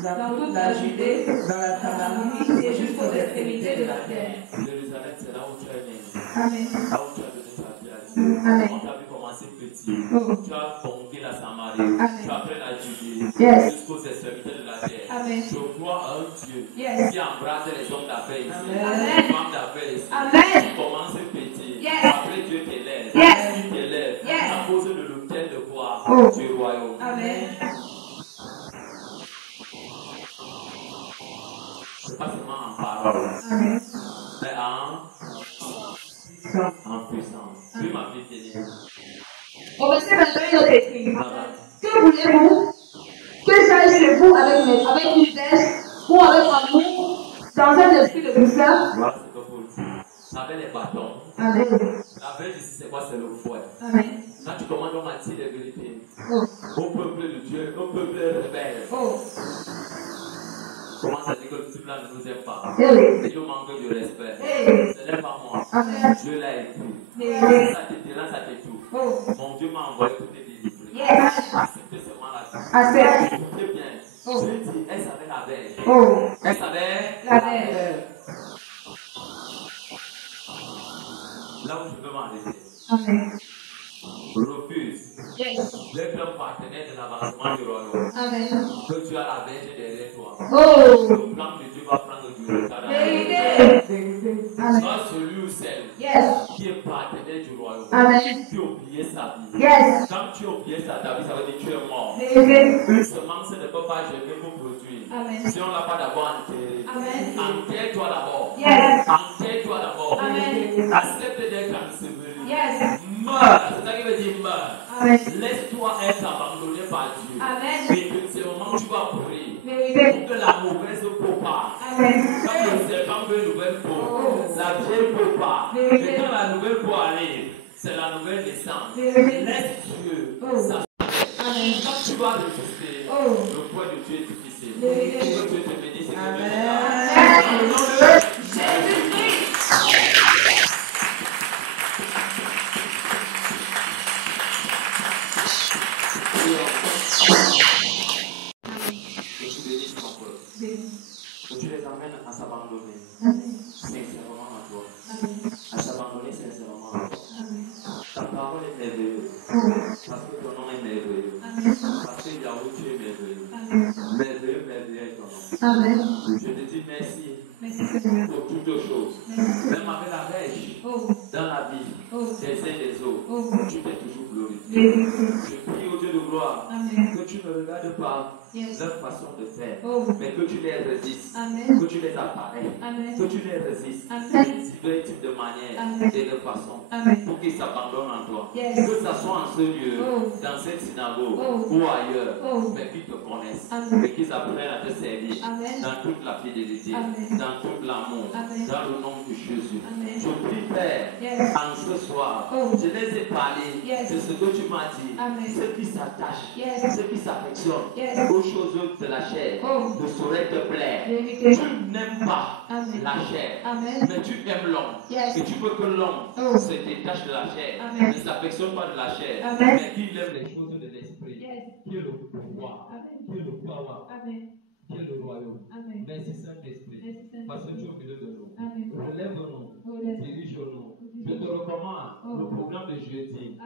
Dans toute la Judée, dans la Samarie et jusqu'aux extrémités de la terre. Jérusalem, c'est là où tu es né. Amen. Là où tu as donné ta vie à Dieu. Amen. On t'a vu commencer petit. Oh. Tu as conquis la Samarie. Amen. Tu as fait la Judée. Yes. Jusqu'aux extrémités de la terre. Amen. Je crois à un Dieu Yes. qui embrasse les hommes d'affaires ici. Amen. Les femmes d'affaires ici. Amen. Tu commences petit. Yes. Après Dieu t'élève. Yes. Tu t'élèves. Yes. À cause de l'autel de quoi? Oh. Du royaume. Amen. C'est pas seulement en parole, Amen. mais en puissance. Oui, ma vie bénie. Au verset 21, il est écrit. Voilà. Que voulez-vous que j'aille chez vous avec une dèche ou avec amour dans un esprit de douceur? Voilà ce que vous dites. Avec les bâtons. Amen. La veille ici, c'est quoi? C'est le fouet. Amen. Quand tu commandes, on m'a dit les vérités. Oh. Au peuple de Dieu, au peuple rebelle. Oh. Comment ça dit que le type là ne nous aime pas? Hey. Et je manque de respect. Hey. Ce n'est pas moi. Amen. Dieu l'a écrit. Hey. Ça te dérange, ça te tout. Oh. Mon Dieu m'a envoyé pour te délivrer. Yes. Acceptez seulement la vie. Accepte. Écoutez bien. Oh. Dieu dit, elle savait la veille. Oh. Elle savait La veille. Là où je veux m'arrêter. Amen. Refuse Yes. d'être un partenaire de l'avancement du royaume. Amen. Que tu as la veille derrière toi. Oh. Le plan de Dieu va prendre du retard. Vérité. Amen. Sois celui ou celle Yes. qui est partenaire du royaume. Amen. Qui a oublié sa vie. Yes. Quand tu as oublié ta vie, ça veut dire que tu es mort. Vérité. Une semence ne peut pas germer pour produire. Amen. Si on ne l'a pas d'abord enterré. Amen. Enterre-toi d'abord. Yes. Enterre-toi d'abord. Amen. Accepte d'être enseveli. Yes. Meurs. C'est ça qui veut dire meurs. Amen. Laisse-toi être abandonné par Dieu. Amen. Et que c'est au moment où tu vas courir. Vérité. Pour que la mauvaise peau part. Amen. Quand le serpent veut une nouvelle peau, Oh. la vieille peau part. Vérité. Et quand la nouvelle peau arrive, c'est la nouvelle naissance. Vérité. Laisse Dieu. Oh. Ça. Amen. Quand tu vas résister, Oh. le poids de Dieu est difficile. Vérité. Que Dieu te bénisse et que Dieu te Amen. garde. Au nom de Jésus-Christ. Parce que ton nom est merveilleux. Parce que Yahweh, tu es merveilleux. Merveilleux, merveilleux est ton nom. Amen. Je te dis merci. Merci Seigneur. Pour toutes choses. Même avec la règle dans la vie, des uns des autres, tu t'es toujours glorifié. Je prie au Dieu de gloire que tu ne regardes pas leur façon de faire, mais que tu les résistes, que tu les apparais, que tu les résistes, de type de manière et de façon, pour qu'ils s'abandonnent en toi. Que ça soit en ce lieu, dans cette synagogue ou ailleurs, mais qu'ils te connaissent et qu'ils apprennent à te servir dans toute la fidélité, dans tout l'amour, dans le nom de Jésus. Je prie, Père, en ce soir, je les ai parlé de ce que tu m'as dit, ceux qui s'attachent, ceux qui s'affectionnent aux choses de la chair ne sauraient te plaire. Tu n'aimes pas la chair, mais tu aimes l'homme. Et tu veux que l'homme se détache de la chair, ne s'affectionne pas de la chair, mais qu'il aime les choses de l'esprit, qui est le pouvoir, qui est le pouvoir, qui est le royaume. Merci Saint-Esprit, parce que tu es au milieu de nous. Relève-nous, dirige-nous. Je te recommande le programme de jeudi,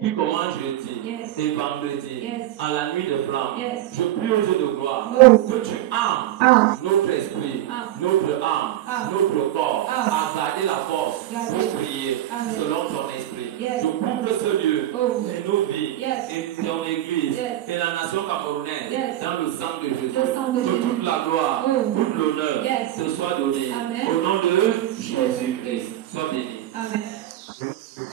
qui commence jeudi et vendredi, à la nuit de flamme. Je prie au Dieu de gloire que tu aimes notre esprit, notre âme, notre corps, à garder la force pour prier selon ton esprit. Je couvre ce lieu et nos vies et ton église et la nation camerounaise dans le sang de Jésus. Que toute la gloire, tout l'honneur te soit donné au nom de Jésus-Christ. Sois béni. Amen.